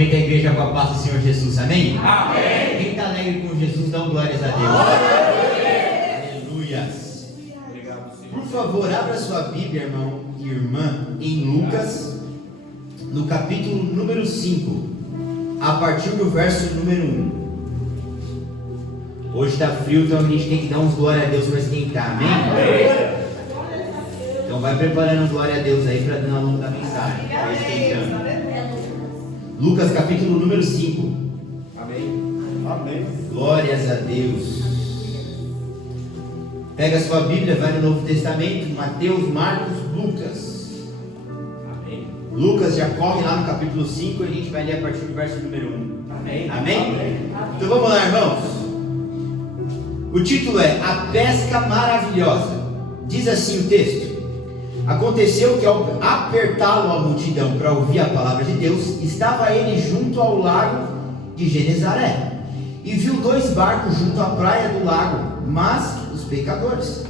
Cumprimenta a igreja com a paz do Senhor Jesus, amém? Amém. Quem está alegre com Jesus, dá glórias a Deus. Aleluias. Obrigado, Senhor. Por favor, abra sua Bíblia, irmão e irmã, em Lucas, no capítulo número 5, a partir do verso número 1. Hoje está frio, então a gente tem que dar uns glória a Deus para esquentar, amém? Então vai preparando glória a Deus aí para dar ao longo da mensagem, vai esquentando. Lucas capítulo número 5. Amém. Amém. Glórias a Deus. Pega a sua Bíblia, vai no Novo Testamento, Mateus, Marcos, Lucas. Amém. Lucas já corre lá no capítulo 5 e a gente vai ler a partir do verso número 1. Amém. Amém? Então vamos lá, irmãos. O título é A Pesca Maravilhosa. Diz assim o texto: Aconteceu que ao apertá-lo a multidão para ouvir a palavra de Deus, estava ele junto ao lago de Genezaré, e viu 2 barcos junto à praia do lago, mas os pescadores,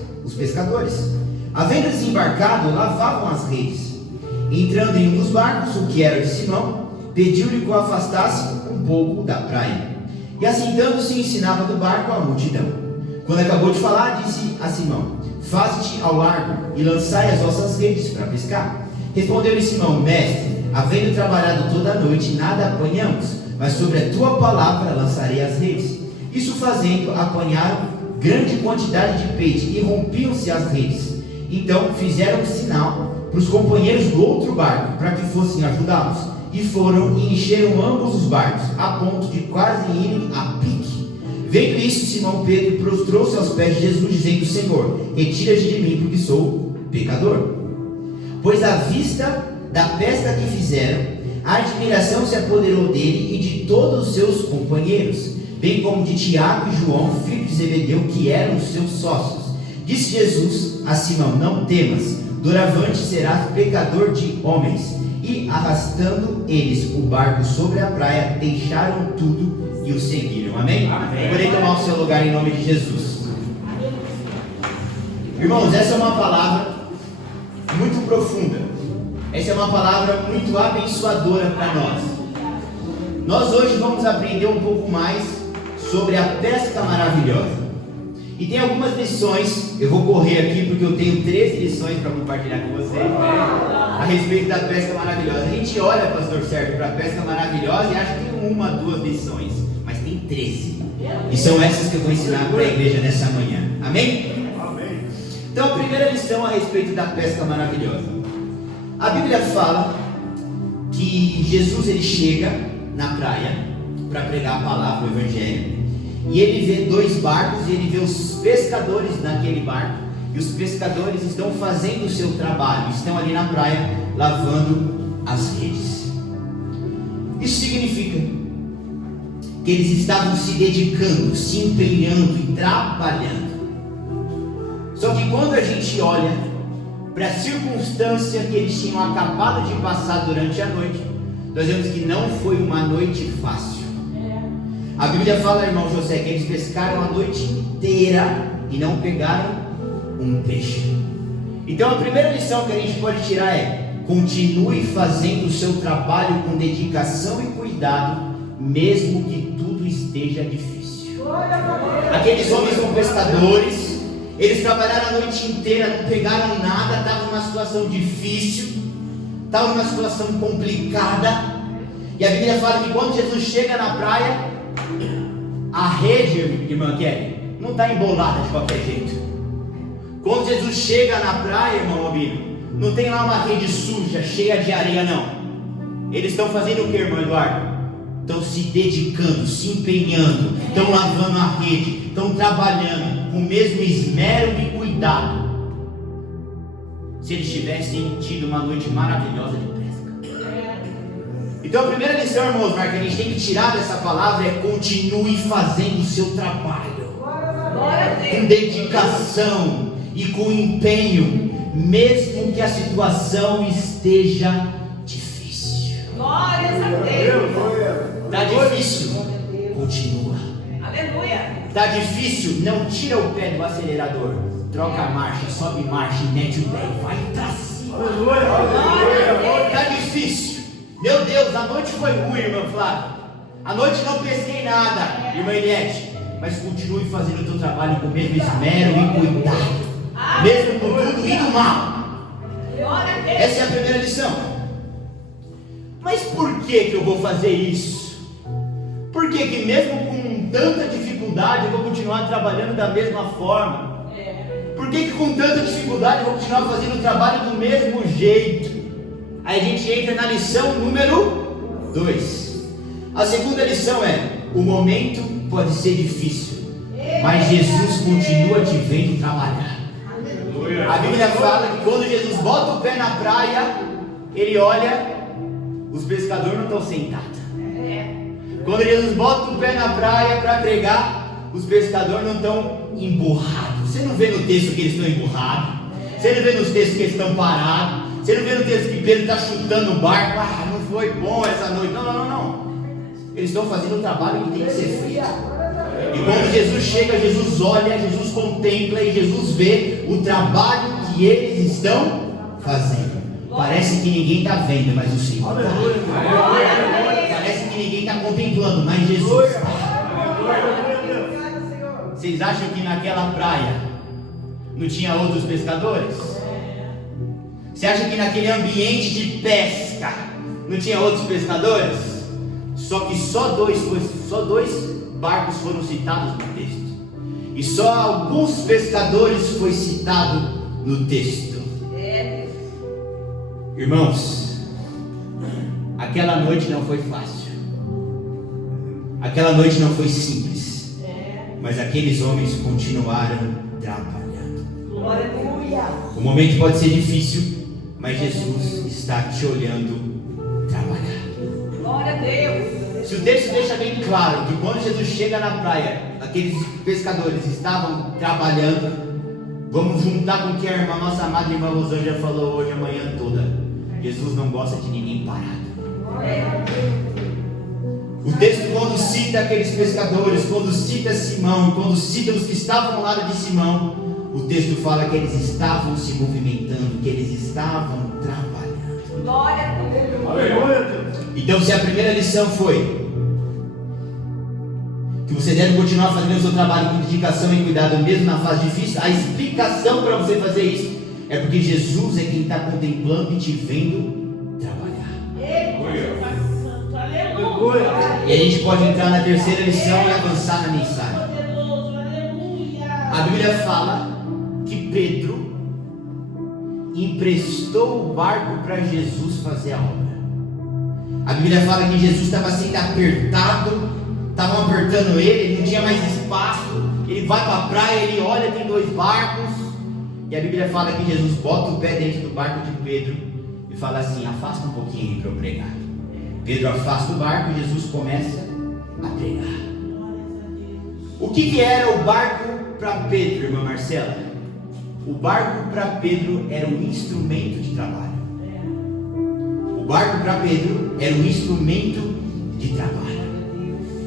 havendo desembarcado, lavavam as redes. Entrando em um dos barcos, o que era de Simão, pediu-lhe que o afastasse um pouco da praia, e assentando-se ensinava do barco a multidão. Quando acabou de falar, disse a Simão: Faze-te ao largo e lançai as vossas redes para pescar. Respondeu-lhe Simão: Mestre, havendo trabalhado toda a noite, nada apanhamos, mas sobre a tua palavra lançarei as redes. Isso fazendo, apanharam grande quantidade de peixe e rompiam-se as redes. Então fizeram sinal para os companheiros do outro barco, para que fossem ajudá-los. E foram e encheram ambos os barcos, a ponto de quase irem a pique. Vendo isso, Simão Pedro prostrou-se aos pés de Jesus, dizendo: Senhor, retira-te de mim, porque sou pecador. Pois à vista da pesca que fizeram, a admiração se apoderou dele e de todos os seus companheiros, bem como de Tiago e João, filhos de Zebedeu, que eram os seus sócios. Disse Jesus a Simão: Não temas, doravante serás pescador de homens. E arrastando eles o barco sobre a praia, deixaram tudo e o seguiram. Amém? Amém. Podem tomar o seu lugar em nome de Jesus. Irmãos, essa é uma palavra muito profunda. Essa é uma palavra muito abençoadora para nós. Nós hoje vamos aprender um pouco mais sobre a pesca maravilhosa. E tem algumas lições, eu vou correr aqui porque eu tenho 13 lições para compartilhar com vocês, a respeito da pesca maravilhosa. A gente olha, pastor Sérgio, para a pesca maravilhosa e acha que tem 1, 2 lições, mas tem 13. E são essas que eu vou ensinar para a igreja nessa manhã. Amém? Amém. Então a primeira lição a respeito da pesca maravilhosa. A Bíblia fala que Jesus ele chega na praia para pregar a palavra, o evangelho. E ele vê 2 barcos e ele vê os pescadores naquele barco. E os pescadores estão fazendo o seu trabalho, estão ali na praia lavando as redes. Isso significa que eles estavam se dedicando, se empenhando e trabalhando. Só que quando a gente olha para a circunstância que eles tinham acabado de passar durante a noite, nós vemos que não foi uma noite fácil. A Bíblia fala, irmão José, que eles pescaram a noite inteira e não pegaram um peixe. Então a primeira lição que a gente pode tirar é: continue fazendo o seu trabalho com dedicação e cuidado, mesmo que tudo esteja difícil. Aqueles homens são pescadores, eles trabalharam a noite inteira, não pegaram nada, estavam numa situação difícil, estavam numa situação complicada. E a Bíblia fala que quando Jesus chega na praia, a rede, irmã Kelly, não está embolada de qualquer jeito. Quando Jesus chega na praia, irmão Albino, não tem lá uma rede suja, cheia de areia, não. Eles estão fazendo o que, irmão Eduardo? Estão se dedicando, se empenhando, estão lavando a rede, estão trabalhando com o mesmo esmero e cuidado. Se eles tivessem tido uma noite maravilhosa de pesca. Então a primeira lição, irmãos, que a gente tem que tirar dessa palavra é: continue fazendo o seu trabalho com dedicação e com empenho, mesmo que a situação esteja difícil. Glórias a Deus. Está difícil? Continua. Aleluia. Está difícil? Não tira o pé do acelerador. Troca a marcha, sobe marcha e mete o pé e vai para cima. Está difícil? Meu Deus, a noite foi ruim, irmã Flávia. A noite não pesquei nada, irmã Eliette. Mas continue fazendo o teu trabalho com o mesmo esmero e cuidado, mesmo com tudo indo mal. Essa é a primeira lição. Mas por que eu vou fazer isso? Por que mesmo com tanta dificuldade eu vou continuar trabalhando da mesma forma? Por que com tanta dificuldade eu vou continuar fazendo o trabalho do mesmo jeito? Aí a gente entra na lição número 2. A segunda lição é: o momento pode ser difícil, mas Jesus continua te vendo trabalhar. A Bíblia fala que quando Jesus bota o pé na praia, ele olha, os pescadores não estão sentados. Quando Jesus bota o pé na praia para pregar, os pescadores não estão emburrados. Você não vê no texto que eles estão emburrados. Você não vê nos textos que eles estão parados. Você não vê no texto que Pedro está chutando o barco. Ah, não foi bom essa noite. Não. Eles estão fazendo o trabalho que tem que ser feito. E quando Jesus chega, Jesus olha, Jesus contempla e Jesus vê o trabalho que eles estão fazendo. Parece que ninguém está vendo, mas o Senhor está. Parece que ninguém está contemplando, mas Jesus está. Vocês acham que naquela praia não tinha outros pescadores? Você acha que naquele ambiente de pesca não tinha outros pescadores? Só que só dois barcos foram citados no texto. E só alguns pescadores foi citado no texto. Irmãos, aquela noite não foi fácil. Aquela noite não foi simples. Mas aqueles homens continuaram trabalhando. O momento pode ser difícil, mas Jesus está te olhando trabalhar. Glória a Deus. Se o texto deixa bem claro que quando Jesus chega na praia, aqueles pescadores estavam trabalhando, vamos juntar com o que a nossa amada irmã Rosângela falou hoje a manhã toda. Jesus não gosta de ninguém parado. O texto, quando cita aqueles pescadores, quando cita Simão, quando cita os que estavam ao lado de Simão, o texto fala que eles estavam se movimentando, que eles estavam trabalhando. Glória a Deus. Então, se a primeira lição foi que você deve continuar fazendo o seu trabalho com dedicação e cuidado mesmo na fase difícil, a explicação para você fazer isso é porque Jesus é quem está contemplando e te vendo trabalhar. E a gente pode entrar na terceira lição e avançar na mensagem. A Bíblia fala que Pedro emprestou o barco para Jesus fazer a obra. A Bíblia fala que Jesus estava sendo apertado, estavam apertando ele não tinha mais espaço. Ele vai para a praia, ele olha, tem 2 barcos. E a Bíblia fala que Jesus bota o pé dentro do barco de Pedro e fala assim: afasta um pouquinho para eu pregar. Pedro afasta o barco e Jesus começa a pregar. O que era o barco para Pedro, irmã Marcela? O barco para Pedro era um instrumento de trabalho. O barco para Pedro era um instrumento de trabalho.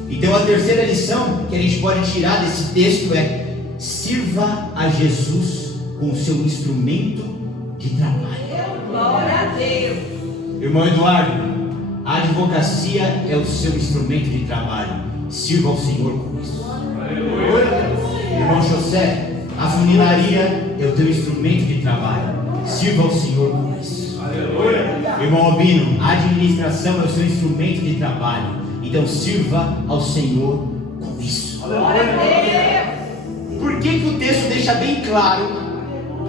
Então a terceira lição que a gente pode tirar desse texto é: sirva a Jesus com o seu instrumento de trabalho. Glória a Deus. Irmão Eduardo, a advocacia é o seu instrumento de trabalho. Sirva ao Senhor com isso. Irmão José, a funilaria é o teu instrumento de trabalho. Sirva ao Senhor com isso. Irmão Albino, a administração é o seu instrumento de trabalho. Então sirva ao Senhor com isso. Glória a Deus. Por que o texto deixa bem claro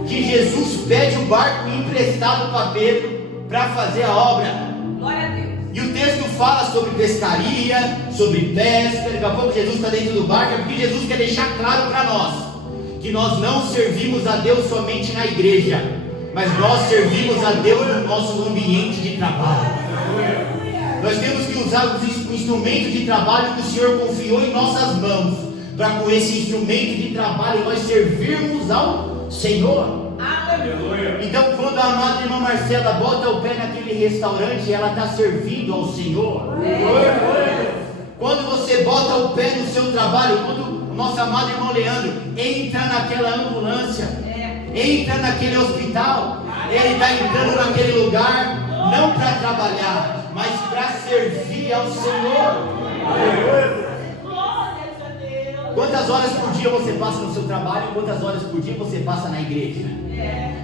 que Jesus pede o barco emprestado para Pedro para fazer a obra? Glória a Deus. E o texto fala sobre pescaria, sobre pesca. Daqui a pouco Jesus está dentro do barco. É porque Jesus quer deixar claro para nós que nós não servimos a Deus somente na igreja, mas nós servimos a Deus no nosso ambiente de trabalho. Nós temos que usar o instrumento de trabalho que o Senhor confiou em nossas mãos, para com esse instrumento de trabalho nós servirmos ao Senhor. Aleluia. Então, quando a amada irmã Marcela bota o pé naquele restaurante, ela está servindo ao Senhor. Quando você bota o pé no seu trabalho, quando o nosso amado irmão Leandro entra naquela ambulância, entra naquele hospital, ele está entrando naquele lugar não para trabalhar, mas para servir ao Senhor. Quantas horas por dia você passa no seu trabalho? Quantas horas por dia você passa na igreja?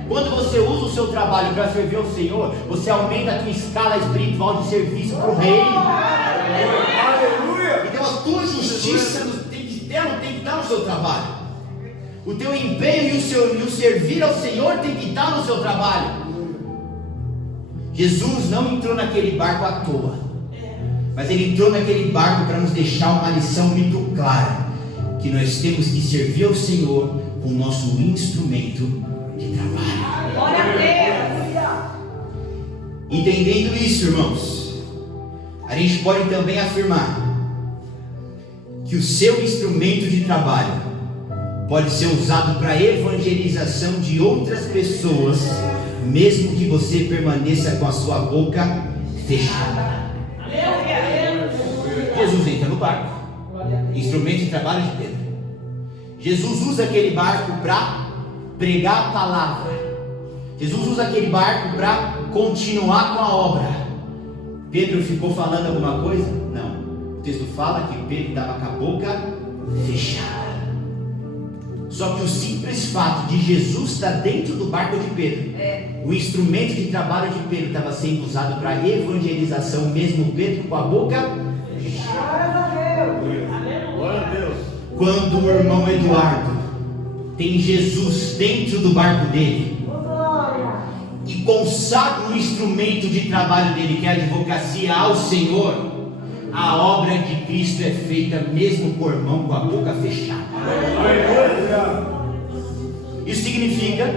Quando você usa o seu trabalho para servir ao Senhor, você aumenta a tua escala espiritual de serviço para o reino. Então a tua justiça tem que estar no seu trabalho. O teu empenho e o servir ao Senhor tem que estar no seu trabalho. Jesus não entrou naquele barco à toa, mas Ele entrou naquele barco para nos deixar uma lição muito clara, que nós temos que servir ao Senhor com o nosso instrumento de trabalho. Glória a Deus. Entendendo isso, irmãos, a gente pode também afirmar que o seu instrumento de trabalho pode ser usado para a evangelização de outras pessoas, mesmo que você permaneça com a sua boca fechada. Jesus entra no barco, instrumento de trabalho de Pedro. Jesus usa aquele barco para pregar a palavra. Jesus usa aquele barco para continuar com a obra. Pedro ficou falando alguma coisa? Não. O texto fala que Pedro estava com a boca fechada. Só que o simples fato de Jesus estar dentro do barco de Pedro, o instrumento de trabalho de Pedro estava sendo usado para evangelização, mesmo Pedro com a boca fechada. Glória a Deus. Quando o irmão Eduardo tem Jesus dentro do barco dele e consagra o instrumento de trabalho dele, que é a advocacia ao Senhor, a obra de Cristo é feita mesmo com o irmão com a boca fechada. Isso significa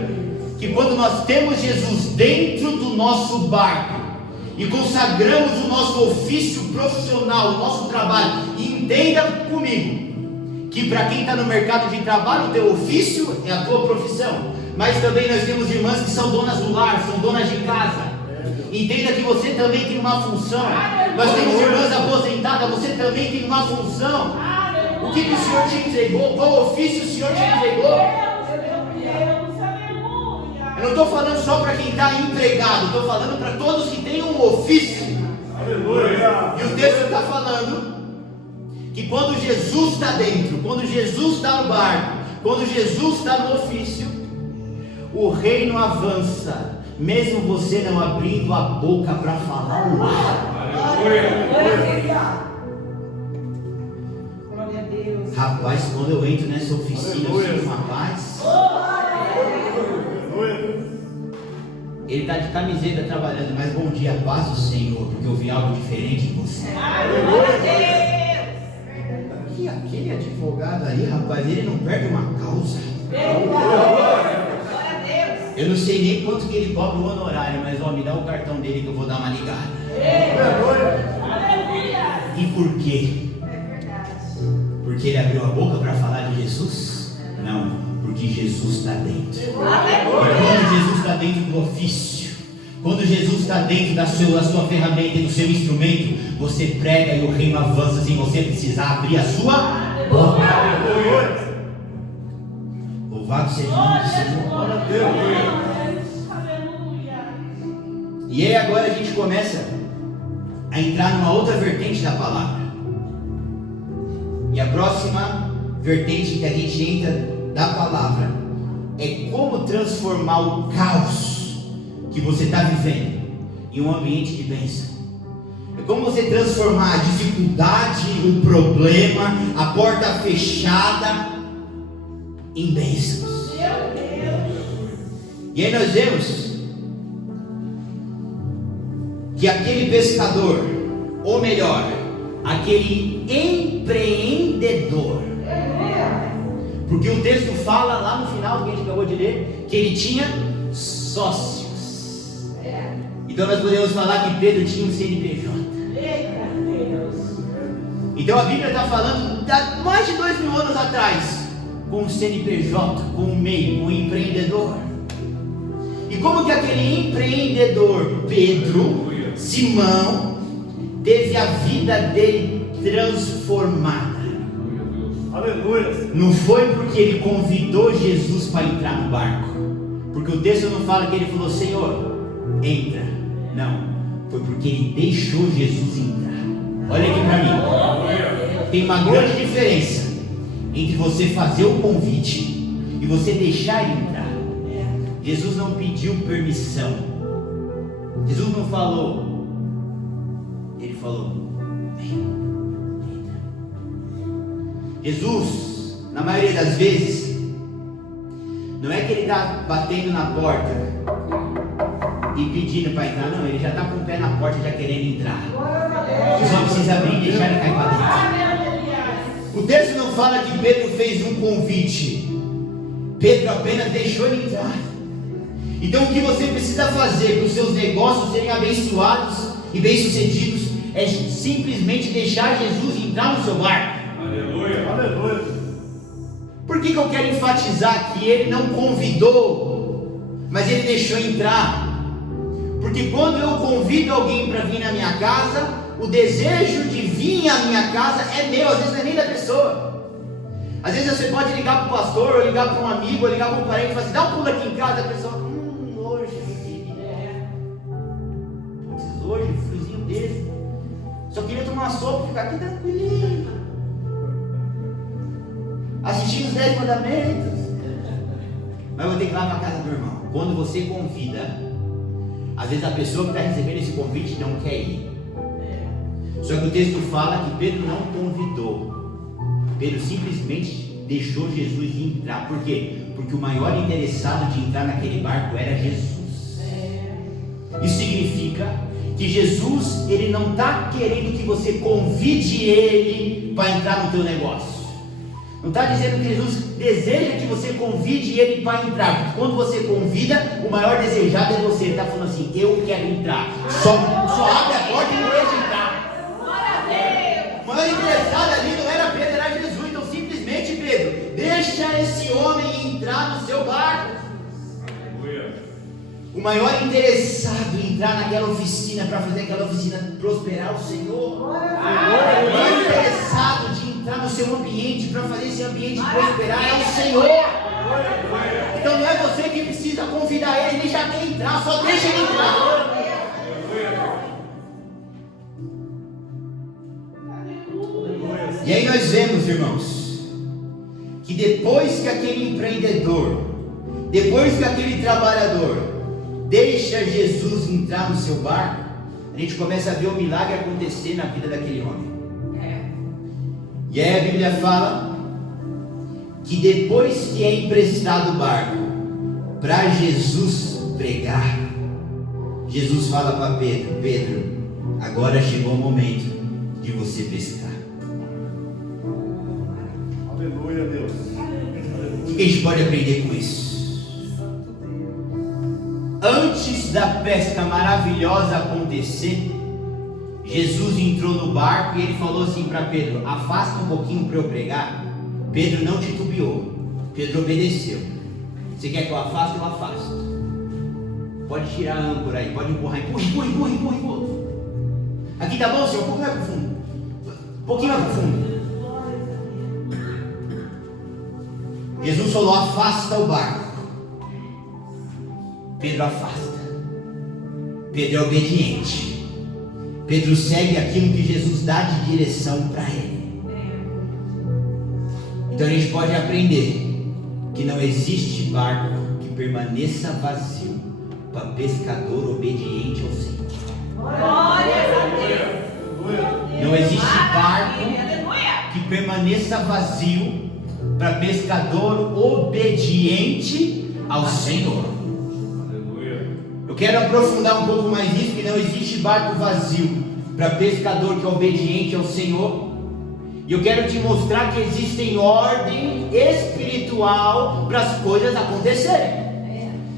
que quando nós temos Jesus dentro do nosso barco e consagramos o nosso ofício profissional, o nosso trabalho, e entenda comigo que para quem está no mercado de trabalho, o teu ofício é a tua profissão, mas também nós temos irmãs que são donas do lar, são donas de casa. Entenda que você também tem uma função. Nós temos irmãs aposentadas, você também tem uma função. O que o Senhor te entregou? Qual ofício o Senhor te entregou? Eu não estou falando só para quem está empregado, estou falando para todos que têm um ofício. Aleluia. E o texto está falando que quando Jesus está dentro, quando Jesus está no barco, quando Jesus está no ofício, o reino avança, mesmo você não abrindo a boca para falar um lá. Glória a Deus. Rapaz, quando eu entro nessa oficina, eu sinto uma paz. Ele está de camiseta trabalhando, mas bom dia, paz do Senhor, porque eu vi algo diferente em você. Glória a Deus. E aquele advogado ali, rapaz, ele não perde uma causa. Glória a Deus. Eu não sei nem quanto que ele cobra o honorário, mas ó, me dá o cartão dele que eu vou dar uma ligada. Aleluia. E por quê? Porque ele abriu a boca para falar de Jesus? Não, porque Jesus está dentro. E quando Jesus está dentro do ofício, quando Jesus está dentro da sua ferramenta e do seu instrumento, você prega e o reino avança sem você precisar abrir a sua boca. Louvado seja o nome do Senhor. E aí agora a gente começa a entrar numa outra vertente da palavra. E a próxima vertente que a gente entra da palavra é como transformar o caos que você está vivendo em um ambiente de bênção. É como você transformar a dificuldade, o problema, a porta fechada em bênçãos. E aí nós vemos que aquele pescador, ou melhor, aquele empreendedor, porque o texto fala lá no final que a gente acabou de ler, que ele tinha sócios. Então nós podemos falar que Pedro tinha um CNPJ. Então a Bíblia está falando de mais de 2000 anos atrás, com um CNPJ, com um MEI, com um empreendedor. E como que aquele empreendedor Pedro, Simão, teve a vida dele transformada? Aleluia. Não foi porque ele convidou Jesus para entrar no barco, porque o texto não fala que ele falou: Senhor, entra. Não, foi porque ele deixou Jesus entrar. Olha aqui para mim. Tem uma grande diferença entre você fazer o convite e você deixar ele entrar. Jesus não pediu permissão. Jesus não falou. Ele falou: vem, entra. Jesus, na maioria das vezes, não é que ele está batendo na porta e pedindo para entrar, não, ele já está com o pé na porta já querendo entrar. Você só precisa abrir e deixar ele cair para dentro. O texto não fala que Pedro fez um convite. Pedro apenas deixou ele entrar. Então o que você precisa fazer para os seus negócios serem abençoados e bem-sucedidos é simplesmente deixar Jesus entrar no seu barco. Aleluia. Aleluia. Por que eu quero enfatizar que ele não convidou, mas ele deixou entrar? Porque quando eu convido alguém para vir na minha casa, o desejo de vir à minha casa é meu, às vezes não é nem da pessoa. Às vezes você pode ligar para o pastor, ou ligar para um amigo, ou ligar para um parente e falar assim: dá um pulo aqui em casa. A pessoa, hoje, hoje, friozinho desse, só queria tomar uma sopa e ficar aqui tranquilinho, assistindo os 10 mandamentos. Mas eu vou ter que ir lá para a casa do irmão. Quando você convida, às vezes a pessoa que está recebendo esse convite não quer ir. Só que o texto fala que Pedro não convidou. Pedro simplesmente deixou Jesus entrar. Por quê? Porque o maior interessado de entrar naquele barco era Jesus. Isso significa que Jesus, ele não está querendo que você convide ele para entrar no teu negócio. Não está dizendo que Jesus deseja que você convide ele para entrar. Porque quando você convida, o maior desejado é você. Ele está falando assim: eu quero entrar. Só abre a porta e não deixa entrar. O maior interessado ali não era Pedro, era Jesus. Então simplesmente, Pedro, deixa esse homem entrar no seu barco. O maior interessado em entrar naquela oficina, para fazer aquela oficina prosperar o Senhor. O maior interessado de entrar no seu ambiente, para fazer esse ambiente prosperar, é o Senhor. Então não é você que precisa convidar ele já quer entrar, só deixa ele entrar. E aí nós vemos, irmãos, que depois que aquele empreendedor, depois que aquele trabalhador deixa Jesus entrar no seu barco, a gente começa a ver o milagre acontecer na vida daquele homem. E aí a Bíblia fala que depois que é emprestado o barco para Jesus pregar, Jesus fala para Pedro: Pedro, agora chegou o momento de você pescar. Aleluia, Deus. O que a gente pode aprender com isso? Antes da pesca maravilhosa acontecer, Jesus entrou no barco e ele falou assim para Pedro: afasta um pouquinho para eu pregar. Pedro não titubeou, Pedro obedeceu. Você quer que eu afaste? Eu afasto. Pode tirar a âncora aí, pode empurrar, empurra. Aqui tá bom, Senhor? Um pouquinho mais pro fundo. Um pouquinho mais pro fundo. Jesus falou: afasta o barco. Pedro afasta. Pedro é obediente. Pedro segue aquilo que Jesus dá de direção para ele. Então a gente pode aprender que não existe barco que permaneça vazio para pescador obediente ao Senhor. Não existe barco que permaneça vazio para pescador obediente ao Senhor. Eu quero aprofundar um pouco mais nisso, que não existe barco vazio para pescador que é obediente ao Senhor. E eu quero te mostrar que existe ordem espiritual para as coisas acontecerem.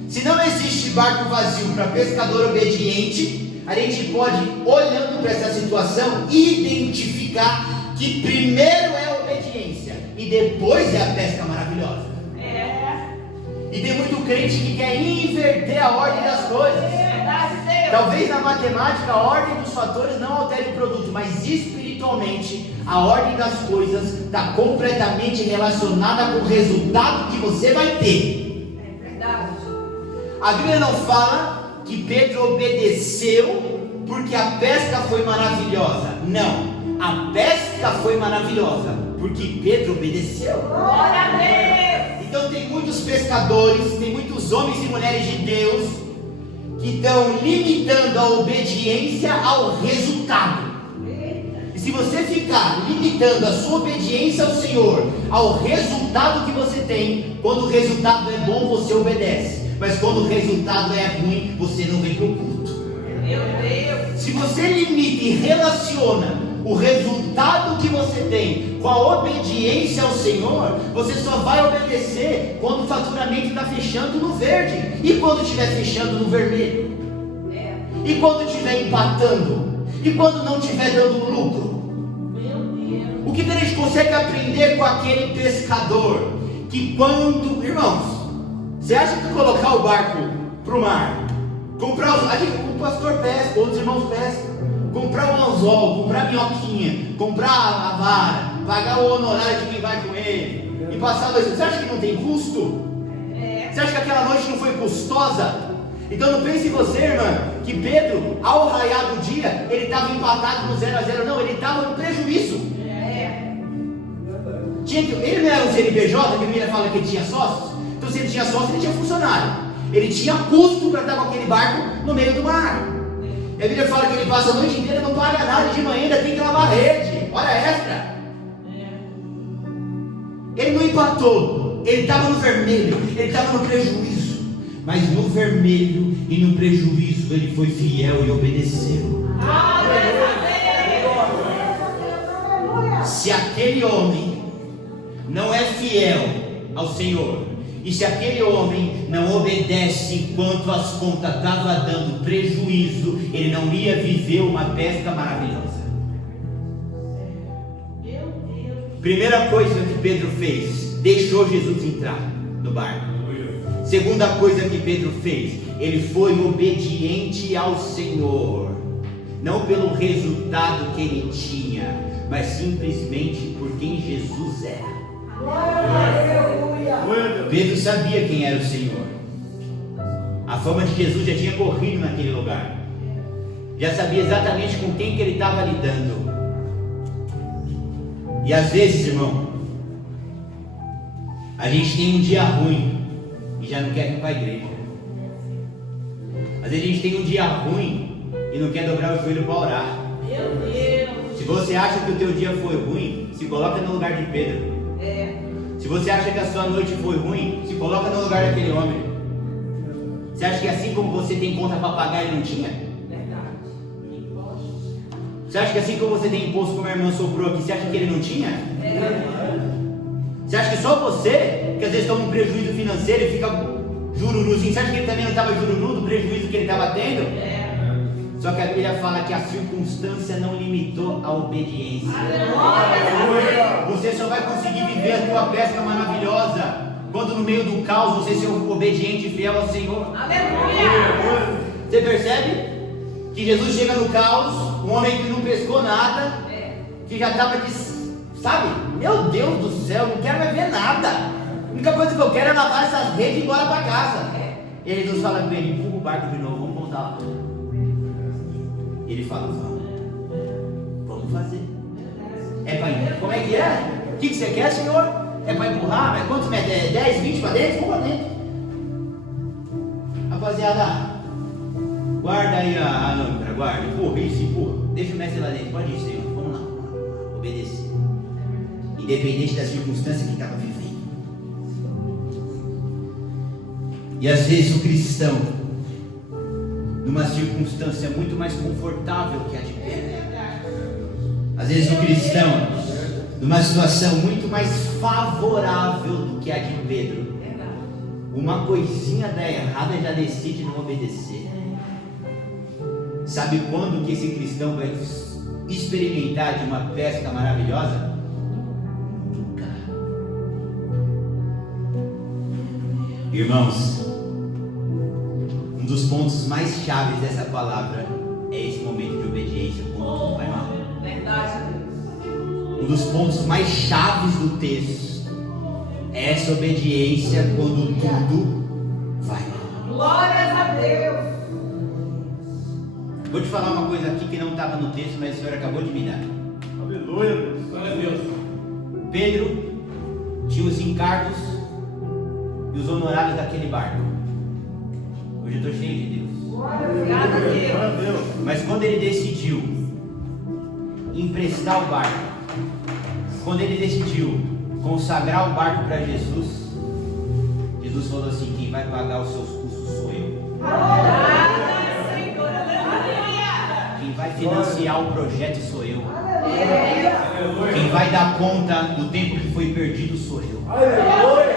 Se não existe barco vazio para pescador obediente, a gente pode, olhando para essa situação, identificar que primeiro é a obediência e depois é a pesca maravilhosa. E tem muito crente que quer inverter a ordem das coisas. Talvez na matemática a ordem dos fatores não altere o produto, mas espiritualmente a ordem das coisas está completamente relacionada com o resultado que você vai ter. A Bíblia não fala que Pedro obedeceu porque a pesca foi maravilhosa. Não, a pesca foi maravilhosa porque Pedro obedeceu. Glória a Deus. Então tem muitos pescadores, tem muitos homens e mulheres de Deus que estão limitando a obediência ao resultado. E se você ficar limitando a sua obediência ao Senhor ao resultado que você tem, quando o resultado é bom você obedece, mas quando o resultado é ruim você não vem para o culto. Meu Deus. Se você limita e relaciona o resultado que você tem com a obediência ao Senhor, você só vai obedecer quando o faturamento está fechando no verde, e quando estiver fechando no vermelho, e quando estiver empatando, e quando não estiver dando lucro. Meu Deus. O que a gente consegue aprender com aquele pescador? Que quando, irmãos, você acha que colocar o barco para o mar, comprar o pastor pesca, outros irmãos pescam, comprar o anzol, comprar a minhoquinha, comprar a vara, pagar o honorário de quem vai com ele e passar 2 dias, você acha que não tem custo? Você acha que aquela noite não foi custosa? Então não pense em você, irmã, que Pedro, ao raiar do dia, ele estava empatado no 0-0, não, ele estava no prejuízo. Ele não era um CNPJ, que a Bíblia fala que ele tinha sócios. Então se ele tinha sócio, ele tinha funcionário, ele tinha custo para estar com aquele barco no meio do mar. E a Bíblia fala que ele passa a noite inteira, não paga nada, de manhã ainda tem que lavar rede, hora extra. Ele não empatou, ele estava no vermelho, ele estava no prejuízo, mas no vermelho e no prejuízo ele foi fiel e obedeceu. Se aquele homem não é fiel ao Senhor, e se aquele homem não obedece enquanto as contas estavam dando prejuízo, ele não ia viver uma pesca maravilhosa. Primeira coisa que Pedro fez, deixou Jesus entrar no barco. Segunda coisa que Pedro fez, ele foi obediente ao Senhor, não pelo resultado que ele tinha, mas simplesmente por quem Jesus era. Pedro sabia quem era o Senhor. A fama de Jesus já tinha corrido naquele lugar, já sabia exatamente com quem que ele estava lidando. E às vezes, irmão, a gente tem um dia ruim e já não quer vir para a igreja. Às vezes a gente tem um dia ruim e não quer dobrar o joelho para orar. Meu Deus. Se você acha que o teu dia foi ruim, se coloca no lugar de Pedro. Se você acha que a sua noite foi ruim, se coloca no lugar daquele homem. Você acha que assim como você tem conta para pagar, ele não tinha? Você acha que assim como você tem imposto, como a irmã soprou aqui, você acha que ele não tinha? Você acha que só você, que às vezes toma um prejuízo financeiro e fica jururuzinho, você acha que ele também não estava jururu do prejuízo que ele estava tendo? Só que a Bíblia fala que a circunstância não limitou a obediência. Você só vai conseguir viver a tua pesca maravilhosa quando no meio do caos você ser obediente e fiel ao Senhor. Aleluia. Você percebe que Jesus chega no caos, um homem que não pescou nada, que já estava aqui, sabe? Meu Deus do céu, não quero mais ver nada. A única coisa que eu quero é lavar essas redes e ir embora para casa. E aí Jesus fala com ele: empurra o barco de novo, vamos voltar lá. Ele fala: vamos fazer. É para empurrar? Como é que é? O que você quer, Senhor? É para empurrar? Mas quantos metros? É 10, 20 para dentro? Vamos para dentro. Rapaziada, guarda aí a âncora, guarda, empurra, isso, empurra. Deixa o mestre lá dentro, pode ir, Senhor. Vamos lá, obedecer. Independente da circunstância que estava vivendo. E às vezes o cristão, numa circunstância muito mais confortável que a de Pedro, às vezes o cristão, numa situação muito mais favorável do que a de Pedro, uma coisinha dá errada e já decide não obedecer. Sabe quando que esse cristão vai experimentar de uma pesca maravilhosa? Nunca. Irmãos, um dos pontos mais chaves dessa palavra é esse momento de obediência quando tudo vai mal. Verdade. Um dos pontos mais chaves do texto é essa obediência quando tudo vai mal. Glórias a Deus. Vou te falar uma coisa aqui que não estava no texto, mas o Senhor acabou de me dar. Aleluia, Deus. Glória a Deus. Pedro tinha os encargos e os honorários daquele barco. Hoje eu estou cheio de Deus. Obrigada a Deus. Glória a Deus. Mas quando ele decidiu emprestar o barco, quando ele decidiu consagrar o barco para Jesus, Jesus falou assim: quem vai pagar os seus custos sou eu. Senhor, aleluia. Quem vai financiar o projeto sou eu. Aleluia. Quem vai dar conta do tempo que foi perdido sou eu. Aleluia.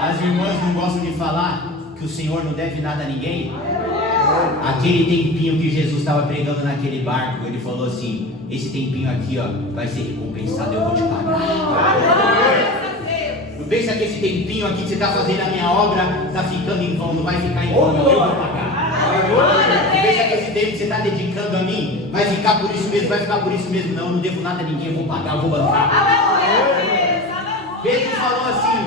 As irmãs não gostam de falar que o Senhor não deve nada a ninguém. Aquele tempinho que Jesus estava pregando naquele barco, ele falou assim: esse tempinho aqui, ó, vai ser recompensado, eu vou te pagar. Não pensa que esse tempinho aqui que você está fazendo a minha obra está ficando em vão, não vai ficar em vão, não, eu vou pagar. Não pensa que esse tempo que você está dedicando a mim vai ficar por isso mesmo, vai ficar por isso mesmo, não, eu não devo nada a ninguém, eu vou pagar, eu vou bancar. Pedro falou assim: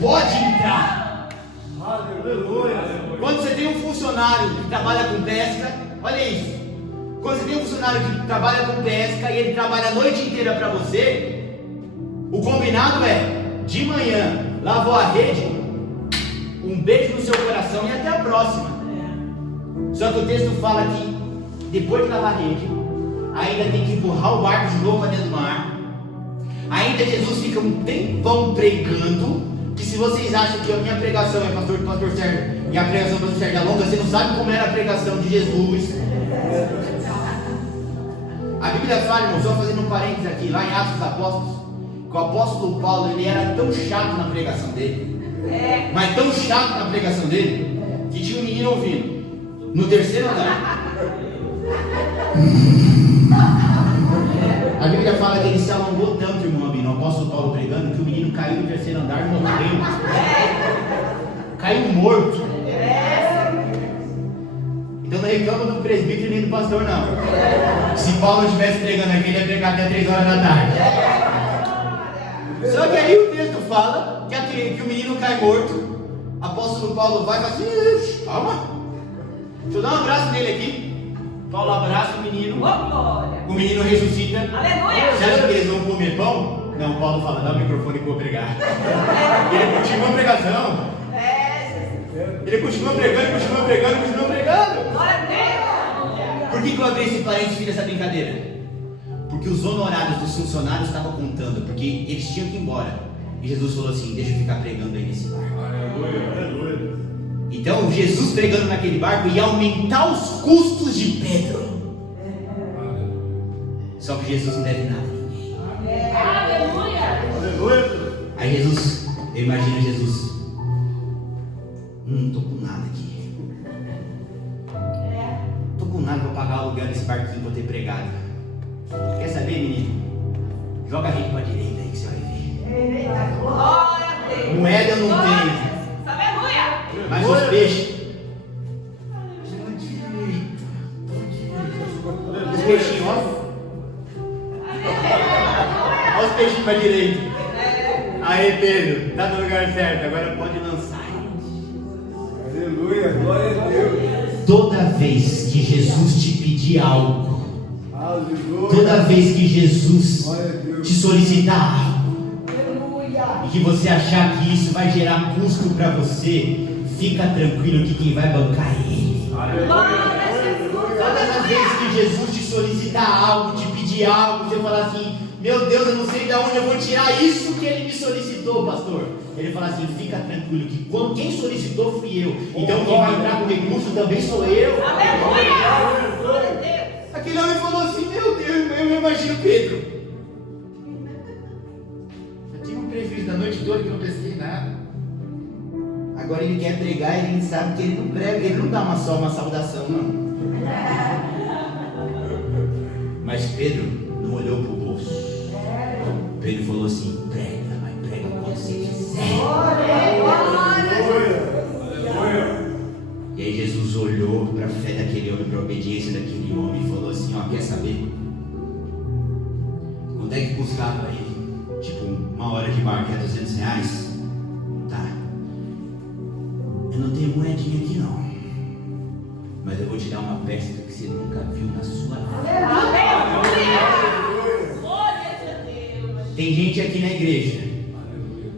pode entrar. Aleluia. Quando você tem um funcionário que trabalha com pesca, olha isso. Quando você tem um funcionário que trabalha com pesca e ele trabalha a noite inteira para você, o combinado é: de manhã, lavou a rede, um beijo no seu coração e até a próxima. Só que o texto fala que depois de lavar a rede, ainda tem que empurrar o barco de novo para dentro do mar. Ainda Jesus fica um tempão pregando. Que se vocês acham que a minha pregação é pastor Sérgio e a pregação do pastor Sérgio é longa, você não sabe como era a pregação de Jesus. A Bíblia fala, irmão, só fazendo um parênteses aqui, lá em Atos dos Apóstolos, que o apóstolo Paulo, ele era tão chato na pregação dele, mas tão chato na pregação dele, que tinha um menino ouvindo no terceiro andar. A Bíblia fala que ele se alongou tanto, irmão Abino, o apóstolo Paulo pregando, que o menino caiu no terceiro andar e morreu. Caiu morto. Então não reclama do presbítero nem do pastor, não. Se Paulo estivesse pregando aqui, ele ia pregar até 3 horas da tarde. Só que aí o texto fala que o menino cai morto. O apóstolo Paulo vai e fala assim: calma, deixa eu dar um abraço nele aqui. Paulo abraça o menino. O menino ressuscita. Aleluia. Você acha que eles vão comer pão? Não, Paulo fala: dá o microfone que eu vou pregar. Ele continua a pregação. Ele continua pregando. Glória a Deus. Por que eu abri esse parênteses, fiz essa brincadeira? Porque os honorários dos funcionários estavam contando, porque eles tinham que ir embora. E Jesus falou assim: deixa eu ficar pregando aí nesse barco. Aleluia. Então Jesus pregando naquele barco ia aumentar os custos de Pedro. Só que Jesus não deve nada a ninguém. Aleluia. Aleluia. Aí Jesus, eu imagino Jesus: não tô com nada aqui. Tô com nada para pagar o aluguel desse barquinho para eu ter pregado. Quer saber, menino? Joga a rede para a direita aí que você vai ver. Glória a Deus. Moeda eu não tenho, Aleluia. mas os peixes. Os peixinhos, ó. Olha os peixinhos para a direita. Aí, Pedro, tá no lugar certo, agora pode lançar. Aleluia. Glória a Deus. Toda vez que Jesus te pedir algo, Aleluia. toda vez que Jesus Glória a Deus. te solicitar algo, e que você achar que isso vai gerar custo para você, fica tranquilo que quem vai bancar é Ele. Todas as vezes que Jesus te solicitar algo, te pedir algo, você falar assim: meu Deus, eu não sei de onde eu vou tirar isso que Ele me solicitou, pastor. Ele fala assim: fica tranquilo que quem solicitou fui eu. Então quem vai entrar com recurso também sou eu. Aleluia. Glória a Deus. Aquele homem falou assim: meu Deus, eu imagino Pedro. Eu tive um prejuízo da noite toda que não pesquei nada. Agora ele quer pregar e a gente sabe que ele não prega, ele não dá só uma saudação, não. Mas Pedro não olhou para o bolso. Pedro falou assim: prega, mas prega quando você quiser. Aleluia. E aí Jesus olhou para a fé daquele homem, para a obediência daquele homem e falou assim: ó, quer saber? Quanto é que custava aí? Tipo, 1 hora de barco é R$200? Tá. Eu não tenho moedinha aqui não. mas eu vou te dar uma pesca que você nunca viu na sua vida. Aleluia. Glória a Deus. Tem gente aqui na igreja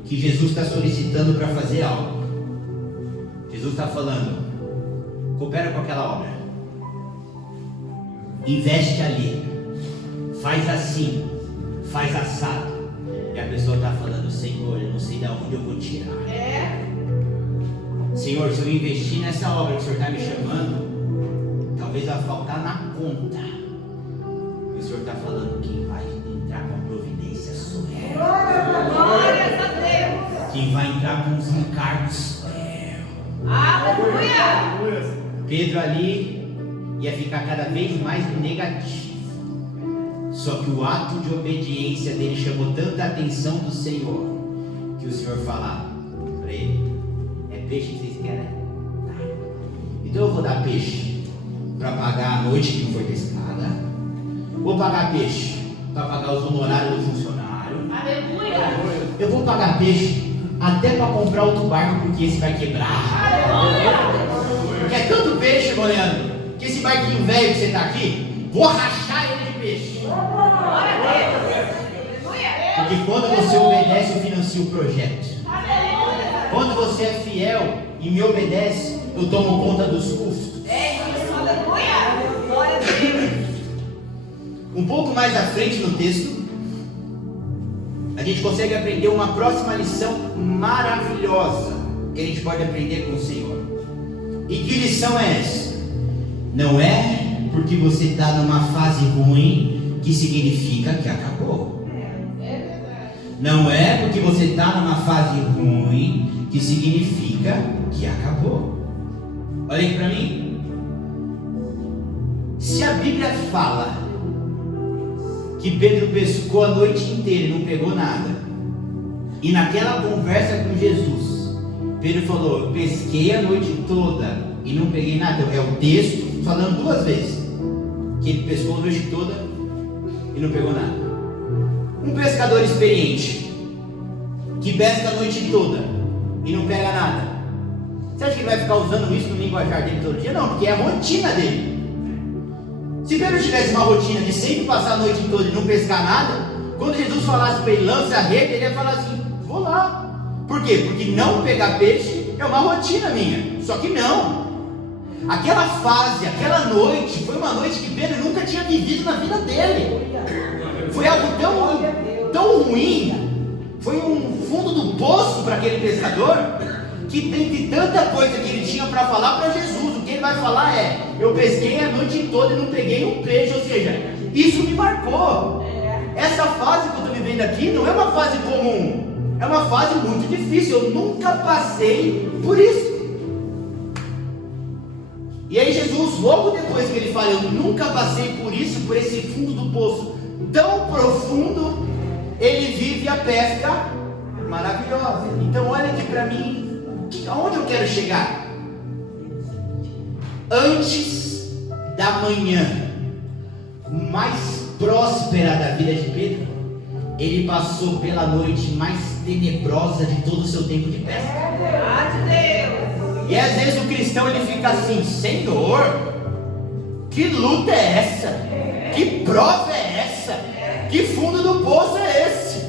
que Jesus está solicitando para fazer algo. Jesus está falando: coopera com aquela obra, investe ali, faz assim, faz assado. E a pessoa está falando: Senhor, eu não sei de onde eu vou tirar. Senhor, se eu investir nessa obra que o Senhor está me chamando, talvez vai faltar na conta. E o Senhor está falando: quem vai entrar com a providência sou eu. Glória a Deus. Quem vai entrar com os encargos sou eu. Aleluia. Pedro ali ia ficar cada vez mais no negativo. Só que o ato de obediência dele chamou tanta atenção do Senhor, que o Senhor fala para ele: é peixe que vocês querem? Tá. Então eu vou dar peixe para pagar a noite que não foi pescada. Vou pagar peixe para pagar os honorários do funcionário. Aleluia. Eu vou pagar peixe até para comprar outro barco, porque esse vai quebrar. Aleluia. Quer tanto peixe, irmão Leandro, que esse barquinho velho que você está aqui, vou rachar ele de peixe. Glória a Deus. Aleluia. Porque quando você obedece, eu financio o projeto. Aleluia. Quando você é fiel e me obedece, eu tomo conta dos custos. É isso. Aleluia. Glória a Deus. Um pouco mais à frente no texto, a gente consegue aprender uma próxima lição maravilhosa que a gente pode aprender com o Senhor. E que lição é essa? Não é porque você está numa fase ruim que significa que acabou. Não é porque você está numa fase ruim que significa que acabou. Olha aqui para mim. Se a Bíblia fala que Pedro pescou a noite inteira e não pegou nada, e naquela conversa com Jesus, Pedro falou: eu pesquei a noite toda e não peguei nada. É o texto falando duas vezes que ele pescou a noite toda e não pegou nada. Um pescador experiente que pesca a noite toda e não pega nada, você acha que ele vai ficar usando isso no linguajar dele todo dia? Não, porque é a rotina dele. Se Pedro tivesse uma rotina de sempre passar a noite toda e não pescar nada, quando Jesus falasse para ele: lança a rede, ele ia falar assim: vou lá. Por quê? Porque não pegar peixe é uma rotina minha. Só que não. Aquela fase, aquela noite, foi uma noite que Pedro nunca tinha vivido na vida dele. Foi algo tão ruim, foi um fundo do poço para aquele pescador, que dentre tanta coisa que ele tinha para falar para Jesus, o que ele vai falar é: eu pesquei a noite toda e não peguei um peixe. Ou seja, isso me marcou. Essa fase que eu estou vivendo aqui não é uma fase comum, é uma fase muito difícil. Eu nunca passei por isso. E aí Jesus, logo depois que ele fala: eu nunca passei por isso, por esse fundo do poço tão profundo, ele vive a pesca maravilhosa. Então olha aqui para mim, aonde eu quero chegar? Antes da manhã mais próspera da vida de Pedro, ele passou pela noite mais tenebrosa de todo o seu tempo de pesca. E às vezes o cristão ele fica assim: Senhor, que luta é essa? Que prova é essa? Que fundo do poço é esse?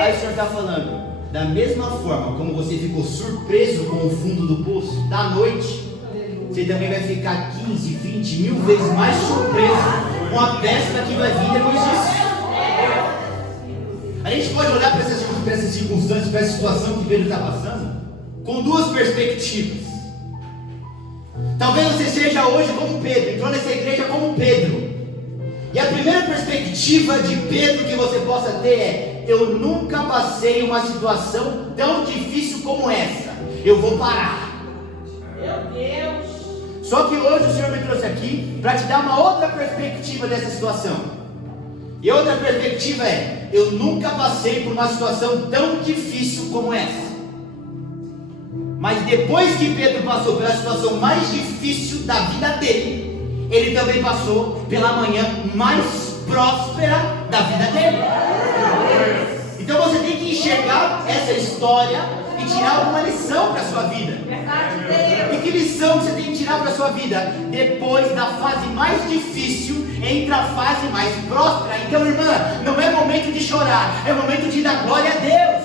Aí o Senhor está falando: da mesma forma como você ficou surpreso com o fundo do poço da noite, você também vai ficar 15, 20 mil vezes mais surpreso com a pesca que vai vir depois disso. A gente pode olhar para essas circunstâncias, para essa situação que Pedro está passando, com duas perspectivas. Talvez você seja hoje como Pedro, entrou nessa igreja como Pedro. E a primeira perspectiva de Pedro que você possa ter é: eu nunca passei uma situação tão difícil como essa, eu vou parar. Meu Deus. Só que hoje o Senhor me trouxe aqui para te dar uma outra perspectiva dessa situação. E a outra perspectiva é: eu nunca passei por uma situação tão difícil como essa. Mas depois que Pedro passou pela situação mais difícil da vida dele, ele também passou pela manhã mais próspera da vida dele. Então você tem que enxergar essa história e tirar alguma lição para a sua vida. E que lição você tem que tirar ensinar para a sua vida? Depois da fase mais difícil, entra a fase mais próspera. Então, irmã, não é momento de chorar, é momento de dar glória a Deus.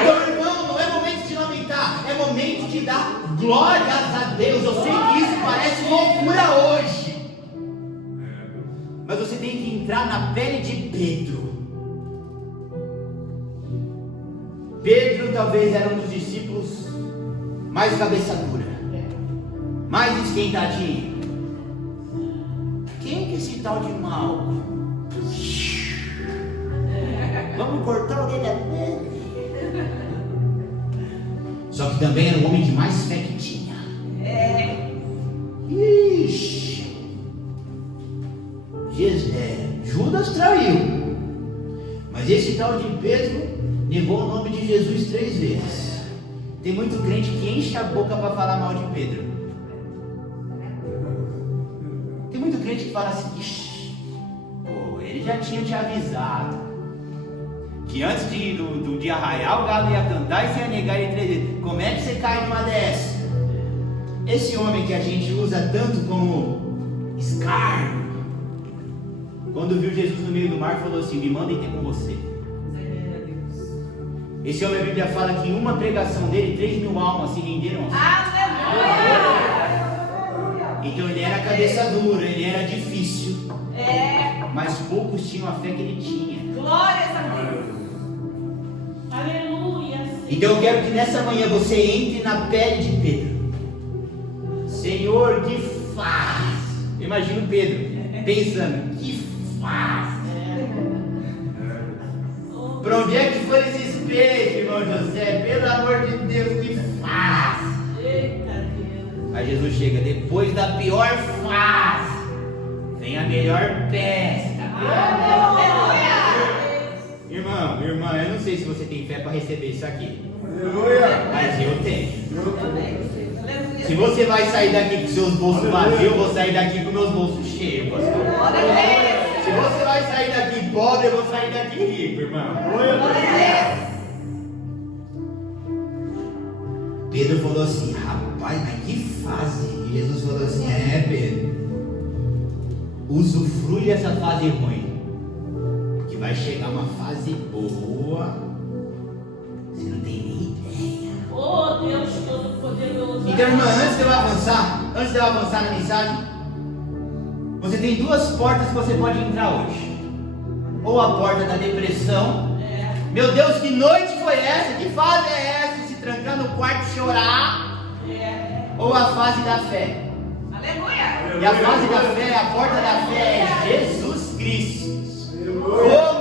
Então, irmão, não é momento de lamentar, é momento de dar glórias a Deus. Eu sei que isso parece loucura hoje, mas você tem que entrar na pele de Pedro. Pedro talvez era um dos discípulos mais cabeça dura, mais esquentadinho. Quem que é esse tal de Malco? Vamos cortar o dedo dele. Só que também era o homem de mais fé que tinha. Ixi. Judas traiu, mas esse tal de Pedro negou o nome de Jesus 3 vezes. Tem muito crente que enche a boca para falar mal de Pedro. Tem muito crente que fala assim: pô, ele já tinha te avisado que antes de arraiar o galo ia cantar e você ia negar ele 3 vezes. Como é que você cai numa dessa? Esse homem que a gente usa tanto como escárnio, quando viu Jesus no meio do mar, falou assim: me mandem ter com você. Esse homem, a Bíblia fala que em uma pregação dele, 3.000 almas se renderam. Então ele era cabeça dura, ele era difícil. Mas poucos tinham a fé que ele tinha. Glórias a Deus. Aleluia. Então eu quero que nessa manhã você entre na pele de Pedro. Senhor, que faz? Imagina o Pedro pensando: que faz? Para onde é que foram esses peixes, irmão José? Pelo amor de Deus, que faz? Eita Deus. Aí Jesus chega: depois da pior fase, vem a melhor pesca. Aleluia. Irmão, irmã, eu não sei se você tem fé para receber isso aqui, Aleluia. mas eu tenho. Aleluia. Se você vai sair daqui com seus bolsos vazios, eu vou sair daqui com meus bolsos cheios, pastor. Glória a Deus. Se você vai sair daqui pobre, eu vou sair daqui rico, irmão. Glória a Deus. Pedro falou assim: rapaz, mas que fase. E Jesus falou assim: Pedro, usufrui essa fase ruim, que vai chegar uma fase boa, você não tem nem ideia. Oh Deus Todo-Poderoso. Então, irmã, antes de eu avançar na mensagem, você tem 2 portas que você pode entrar hoje. Ou a porta da depressão. Meu Deus, que noite foi essa? Que fase é essa? Se trancar no quarto e chorar. Ou a fase da fé. Aleluia. E a fase da fé, a porta da fé é Jesus Cristo.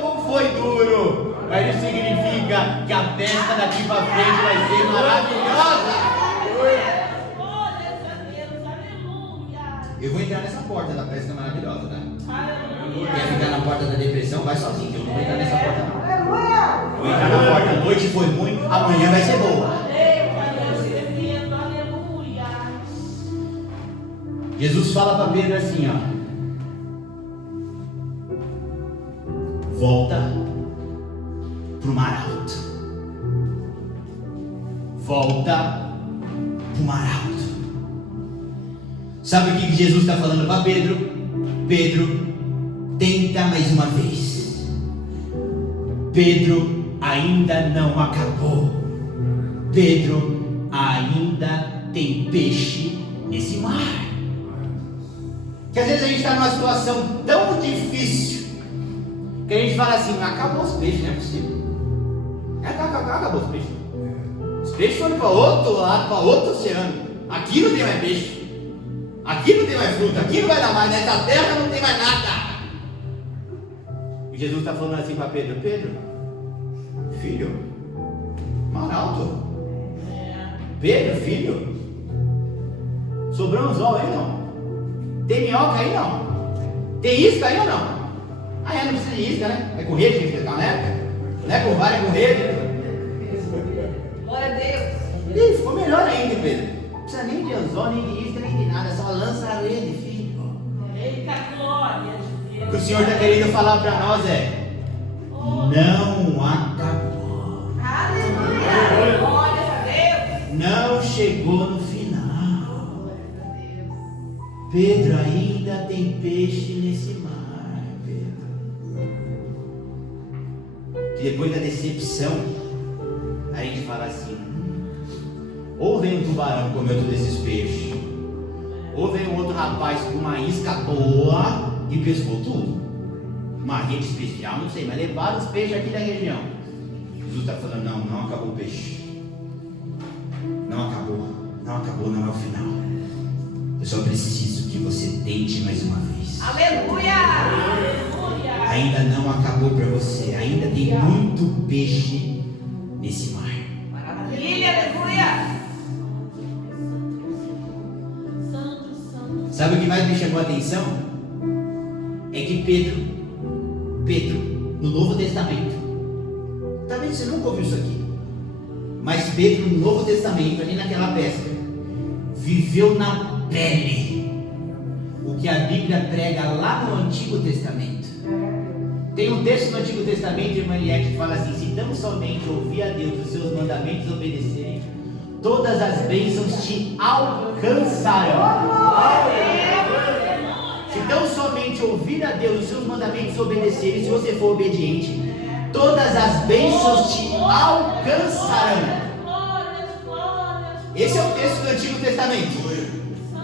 Como foi duro, mas isso significa que a pesca daqui para frente vai ser maravilhosa. Glórias a Deus. Aleluia. Eu vou entrar nessa porta da pesca maravilhosa, tá? Aleluia. Quer ficar na porta da depressão, vai sozinho, que eu não vou entrar nessa porta não. Vou entrar na porta, a noite foi ruim, amanhã vai ser boa. Aleluia. Jesus fala para Pedro assim, ó: volta para o mar alto. Volta para o mar alto. Sabe o que Jesus está falando para Pedro? Pedro, tenta mais uma vez. Pedro, ainda não acabou. Pedro, ainda tem peixe nesse mar. Que às vezes a gente está numa situação tão difícil que a gente fala assim: acabou os peixes, não é possível. Acabou os peixes. Os peixes foram para outro lado, para outro oceano. Aqui não tem mais peixe. Aqui não tem mais fruta. Aqui não vai dar mais. Nessa terra não tem mais nada. E Jesus está falando assim para Pedro: Pedro, filho, mar alto. Pedro, filho, sobrou um anzol aí não? Tem minhoca aí não? Tem isca aí ou não? Não precisa de isca, né? É com rede que a gente pescar, né? Não é com vara, é com rede. Glória a Deus. Ih, ficou melhor ainda, Pedro. Não precisa nem de anzol, nem de isca, nem de nada. Só lança a rede, filho. Eita glória de Deus. O que o Senhor está querendo falar para nós é: não acabou. Aleluia. Glória a Deus. Não chegou no final. peixe nesse mar, Pedro. Que depois da decepção, a gente fala assim: ou vem um tubarão comer todos esses peixes, ou vem um outro rapaz com uma isca boa e pescou tudo. Uma rede especial, não sei, mas levaram os peixes aqui da região. Jesus está falando: não acabou o peixe. Não acabou, não é o final. Eu só preciso que você tente mais uma vez. Aleluia! Aleluia! Ainda não acabou para você, ainda tem muito peixe nesse mar. Maravilha, aleluia! Sabe o que mais me chamou a atenção? É que Pedro, no Novo Testamento, talvez você nunca ouviu isso aqui, mas Pedro no Novo Testamento, ali naquela pesca, viveu na pele o que a Bíblia prega lá no Antigo Testamento. Tem um texto no Antigo Testamento, irmã Eliette, que fala assim: se tão somente ouvir a Deus, os seus mandamentos obedecerem, todas as bênçãos te alcançarão. Se tão somente ouvir a Deus, os seus mandamentos obedecerem, se você for obediente, todas as bênçãos te alcançarão. Esse é o texto do Antigo Testamento.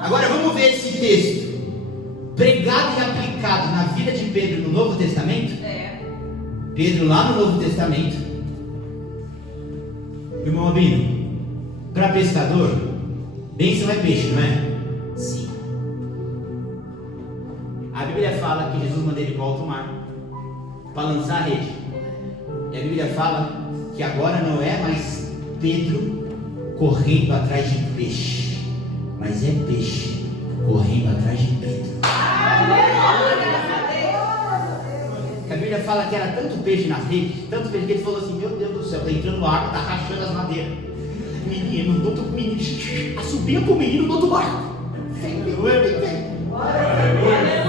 Agora vamos ver esse texto pregado e aplicado na vida de Pedro no Novo Testamento. Pedro lá no Novo Testamento. Irmão Albino, para pescador, bênção é peixe, não é? Sim. A Bíblia fala que Jesus manda ele para o alto mar para lançar a rede. E a Bíblia fala que agora não é mais Pedro correndo atrás de peixe, mas é peixe correndo atrás de Pedro. A Bíblia fala que era tanto peixe nas redes, tanto peixe que ele falou assim: meu Deus do céu, está entrando água, está rachando as madeiras. Menino, do outro menino, assobia pro menino do outro barco. Vem.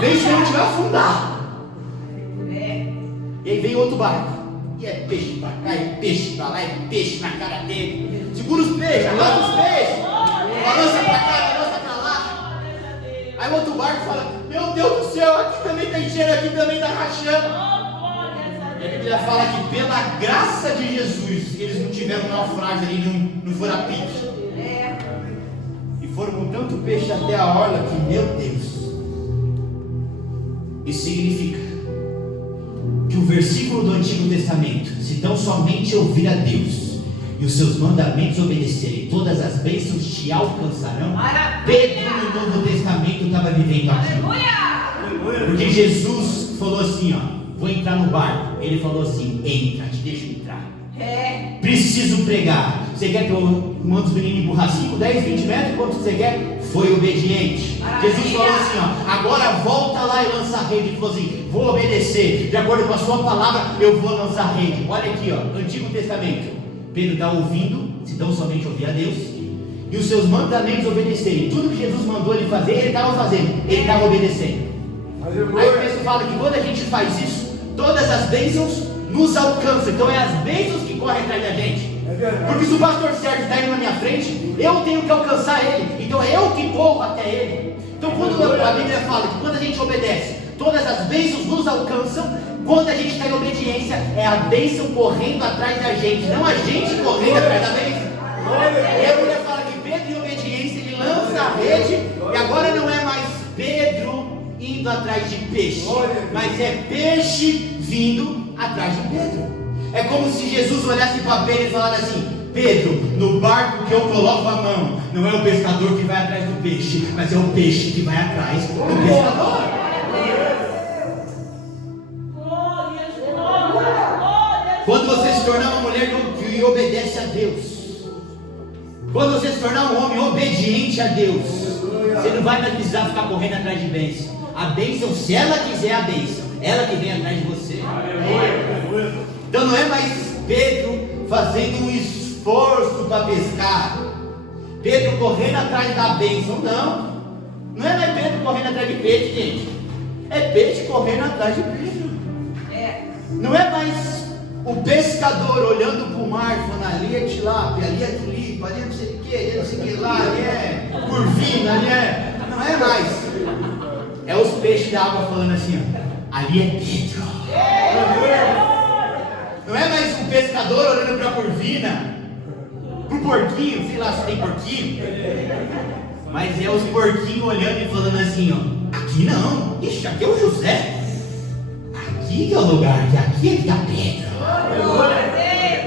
Vem, se não te vai afundar. E aí vem outro barco. E é peixe pra cá, é peixe pra lá, é peixe na cara dele. Segura os peixes, lança os peixes. Balança pra cá, balança pra lá. Aí o outro barco fala: meu Deus do céu, aqui também está enchendo, aqui também está rachando. E a Bíblia fala que pela graça de Jesus, eles não tiveram naufrágio ali, não foram a pique. E foram com tanto peixe até a orla que, meu Deus. Isso significa que o versículo do Antigo Testamento: se tão somente ouvir a Deus e os seus mandamentos obedecerem, todas as bênçãos te alcançarão. Pedro no Novo Testamento estava vivendo aquilo. Porque Jesus falou assim: ó, vou entrar no barco. Ele falou assim: entra, te deixo entrar. Preciso pregar. Você quer que eu mande os meninos empurrar 5, 10, 20 metros? Quanto você quer? Foi obediente. Jesus falou assim: ó, agora volta lá e lança a rede. Ele falou assim: vou obedecer, de acordo com a sua palavra, eu vou lançar a rede. Olha aqui, ó, Antigo Testamento. Pedro está ouvindo, se tão somente ouvir a Deus e os seus mandamentos obedecerem. Tudo que Jesus mandou ele fazer, ele estava fazendo, ele estava obedecendo. Aí o texto fala que quando a gente faz isso, todas as bênçãos nos alcançam. Então é as bênçãos que correm atrás da gente. Porque se o pastor Sérgio está indo na minha frente, eu tenho que alcançar ele. Então é eu que corro até ele. Então quando a Bíblia fala que quando a gente obedece, todas as bênçãos nos alcançam. Quando a gente está em obediência, é a bênção correndo atrás da gente, não a gente correndo atrás da bênção. E a Bíblia fala que Pedro, em obediência, ele lança a rede, e agora não é mais Pedro indo atrás de peixe, mas é peixe vindo atrás de Pedro. É como se Jesus olhasse para Pedro e falasse assim: Pedro, no barco que eu coloco a mão, não é o pescador que vai atrás do peixe, mas é o peixe que vai atrás do pescador. Quando você se tornar uma mulher que obedece a Deus, quando você se tornar um homem obediente a Deus, você não vai mais precisar ficar correndo atrás de bênção. A bênção, se ela quiser a bênção, ela que vem atrás de você. Então não é mais Pedro fazendo um esforço para pescar, Pedro correndo atrás da bênção. Não é mais Pedro correndo atrás de peixe, gente. É peixe correndo atrás de Pedro. Não é mais o pescador olhando para o mar, falando: ali é tilápia, ali é tulipa, ali é não sei o que lá, ali é curvina, ali é... Não é mais. É os peixes da água falando assim, ó, ali é Pedro. Não é mais um pescador olhando para a corvina, para o porquinho, sei lá se tem porquinho, mas é os porquinhos olhando e falando assim, ó, aqui não, ixi, aqui é o José, aqui que é o lugar, aqui é que está Pedro.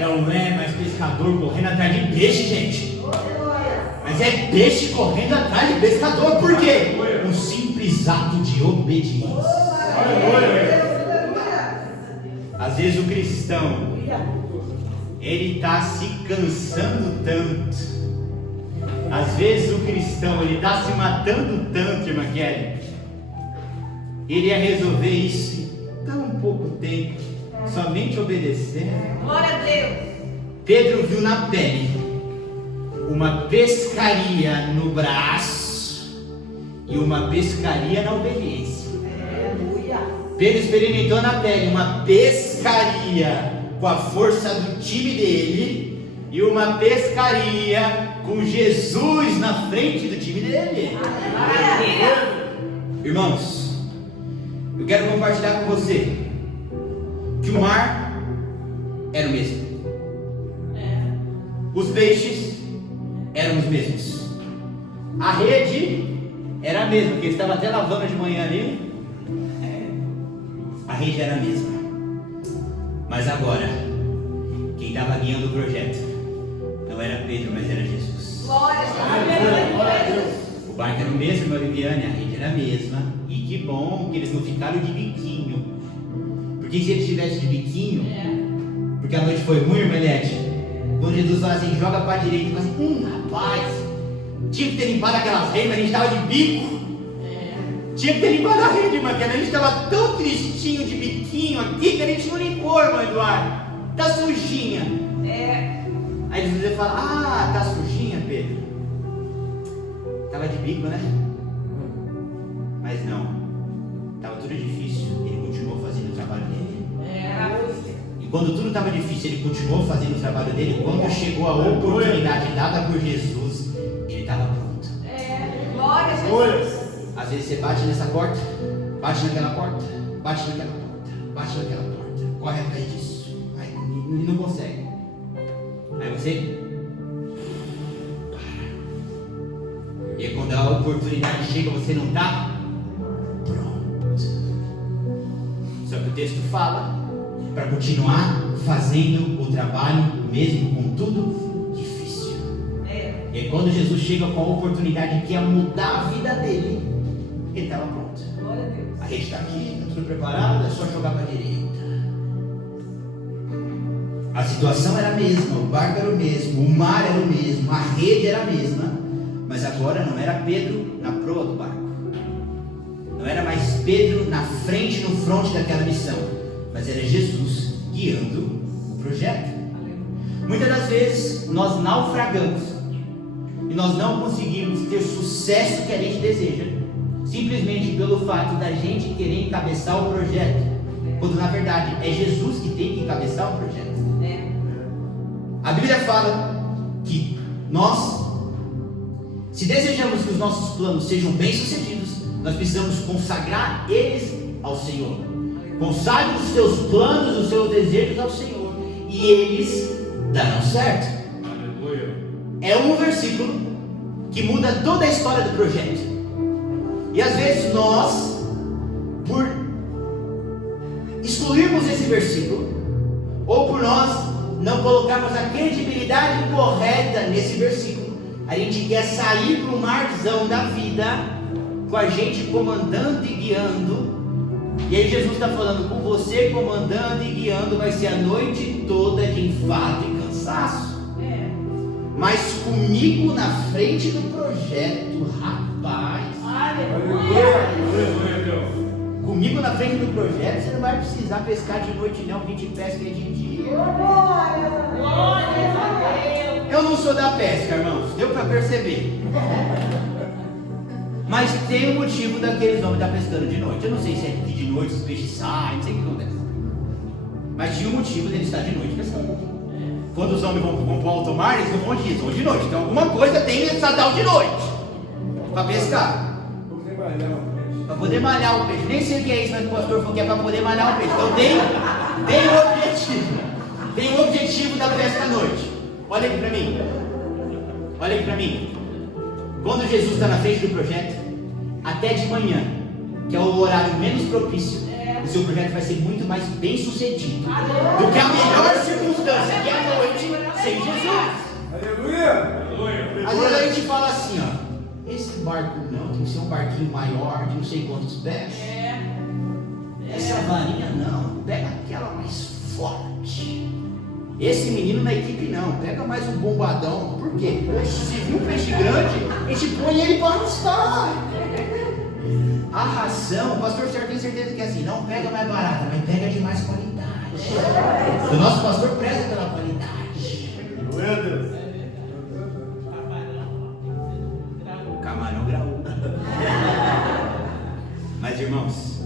Não é mais pescador correndo atrás de peixe, gente, mas é peixe correndo atrás de pescador. Por quê? Um simples ato de obediência. Às vezes o cristão, ele está se cansando tanto. Às vezes o cristão, ele está se matando tanto, irmã Kelly. Ele ia resolver isso em tão pouco tempo, somente obedecendo. Glória a Deus. Pedro viu na pele uma pescaria no braço e uma pescaria na obediência. Pedro experimentou na pele uma pescaria com a força do time dele e uma pescaria com Jesus na frente do time dele. Irmãos, eu quero compartilhar com você que o mar era o mesmo. Os peixes eram os mesmos. A rede era a mesma, porque eles estavam até lavando de manhã ali. A rede era a mesma. Mas agora, quem estava guiando o projeto não era Pedro, mas era Jesus. Glória a Deus. O barco era o mesmo, irmã Viviane, a rede era a mesma. E que bom que eles não ficaram de biquinho. Porque se eles estivessem de biquinho, porque a noite foi ruim, irmã Eliette, quando Jesus fala assim, joga para a direita, e fala assim, rapaz, tinha que ter limpado aquelas redes, mas a gente estava de bico. Tinha que ter limpado a rede, irmã, porque a gente estava tão tristinho de biquinho aqui que a gente não limpou, irmão Eduardo. Tá sujinha. Aí Jesus fala, tá sujinha, Pedro. Estava de bico, né? Mas não. Estava tudo difícil. Ele continuou fazendo o trabalho dele. E quando tudo estava difícil, ele continuou fazendo o trabalho dele. Quando chegou a oportunidade dada por Jesus, ele estava pronto. Glória a Deus. Às vezes você bate nessa porta, bate naquela porta, bate naquela porta, bate naquela porta, corre atrás disso, aí não consegue. Aí você para. E aí quando a oportunidade chega, você não está pronto. Só que o texto fala para continuar fazendo o trabalho mesmo com tudo difícil. E aí quando Jesus chega com a oportunidade que ia mudar a vida dele, ele estava pronto. Glória a Deus. A rede está aqui, está tudo preparado, é só jogar para a direita. A situação era a mesma, o barco era o mesmo, o mar era o mesmo, a rede era a mesma, mas agora não era Pedro na proa do barco, não era mais Pedro na frente, no fronte daquela missão, mas era Jesus guiando o projeto. Muitas das vezes nós naufragamos e nós não conseguimos ter o sucesso que a gente deseja, simplesmente pelo fato da gente querer encabeçar o projeto, quando na verdade é Jesus que tem que encabeçar o projeto. A Bíblia fala que nós, se desejamos que os nossos planos sejam bem-sucedidos, nós precisamos consagrar eles ao Senhor. Consagre os seus planos, os seus desejos ao Senhor, e eles darão certo. É um versículo que muda toda a história do projeto. E às vezes nós, por excluirmos esse versículo, ou por nós não colocarmos a credibilidade correta nesse versículo, a gente quer sair para o marzão da vida, com a gente comandando e guiando. E aí Jesus está falando, com você comandando e guiando vai ser a noite toda de enfado e cansaço. Mas comigo na frente do projeto, rapaz, comigo na frente do projeto, você não vai precisar pescar de noite não, a gente pesca de dia. Eu não sou da pesca, irmãos, deu para perceber. Mas tem um motivo daqueles homens estar pescando de noite. Eu não sei se é que de noite os peixes saem, não sei o que acontece. Mas tinha um motivo deles estar de noite pescando. Quando os homens vão para o alto mar, eles não vão disso, vão de noite. Então alguma coisa tem essa tal de noite para pescar. Para poder malhar o peixe. Nem sei o que é isso, mas o pastor falou que é para poder malhar o peixe. Então tem um objetivo. Tem um objetivo da pesca à noite. Olha aqui para mim. Olha aqui para mim. Quando Jesus está na frente do projeto, até de manhã, que é o horário menos propício, o seu projeto vai ser muito mais bem sucedido do que a melhor circunstância, que é a noite sem Jesus. Aleluia. Às vezes a gente fala assim, ó, esse barco não, tem que ser um barquinho maior, de não sei quantos pés. Essa varinha não, pega aquela mais forte. Esse menino na equipe não, pega mais um bombadão. Por quê? Se viu um peixe grande, a gente põe ele para arrastar. A ração, o pastor Sérgio tem certeza que é assim, não pega mais barata, mas pega de mais qualidade. O nosso pastor preza pela qualidade. Glória a Deus. Camarão graúdo. Mas irmãos,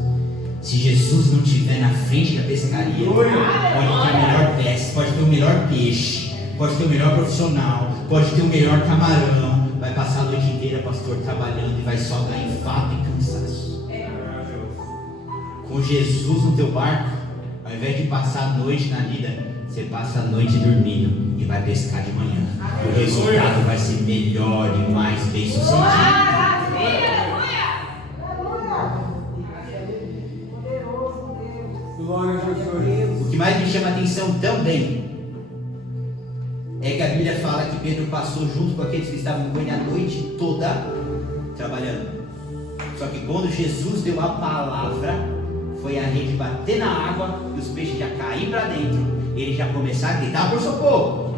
se Jesus não estiver na frente da pescaria, pode ter o melhor peixe, pode ter o melhor peixe, pode ter o melhor profissional, pode ter o melhor camarão, vai passar a noite inteira, pastor, trabalhando e vai só ganhar enfado e cansaço. Com Jesus no teu barco, ao invés de passar a noite na vida, você passa a noite dormindo e vai pescar de manhã. O resultado vai ser melhor e mais bem sucedido. Glória a Jesus. O que mais me chama a atenção também é que a Bíblia fala que Pedro passou junto com aqueles que estavam com ele a noite toda trabalhando. Só que quando Jesus deu a palavra, foi a rede bater na água e os peixes já cair para dentro. Ele já começar a gritar por socorro.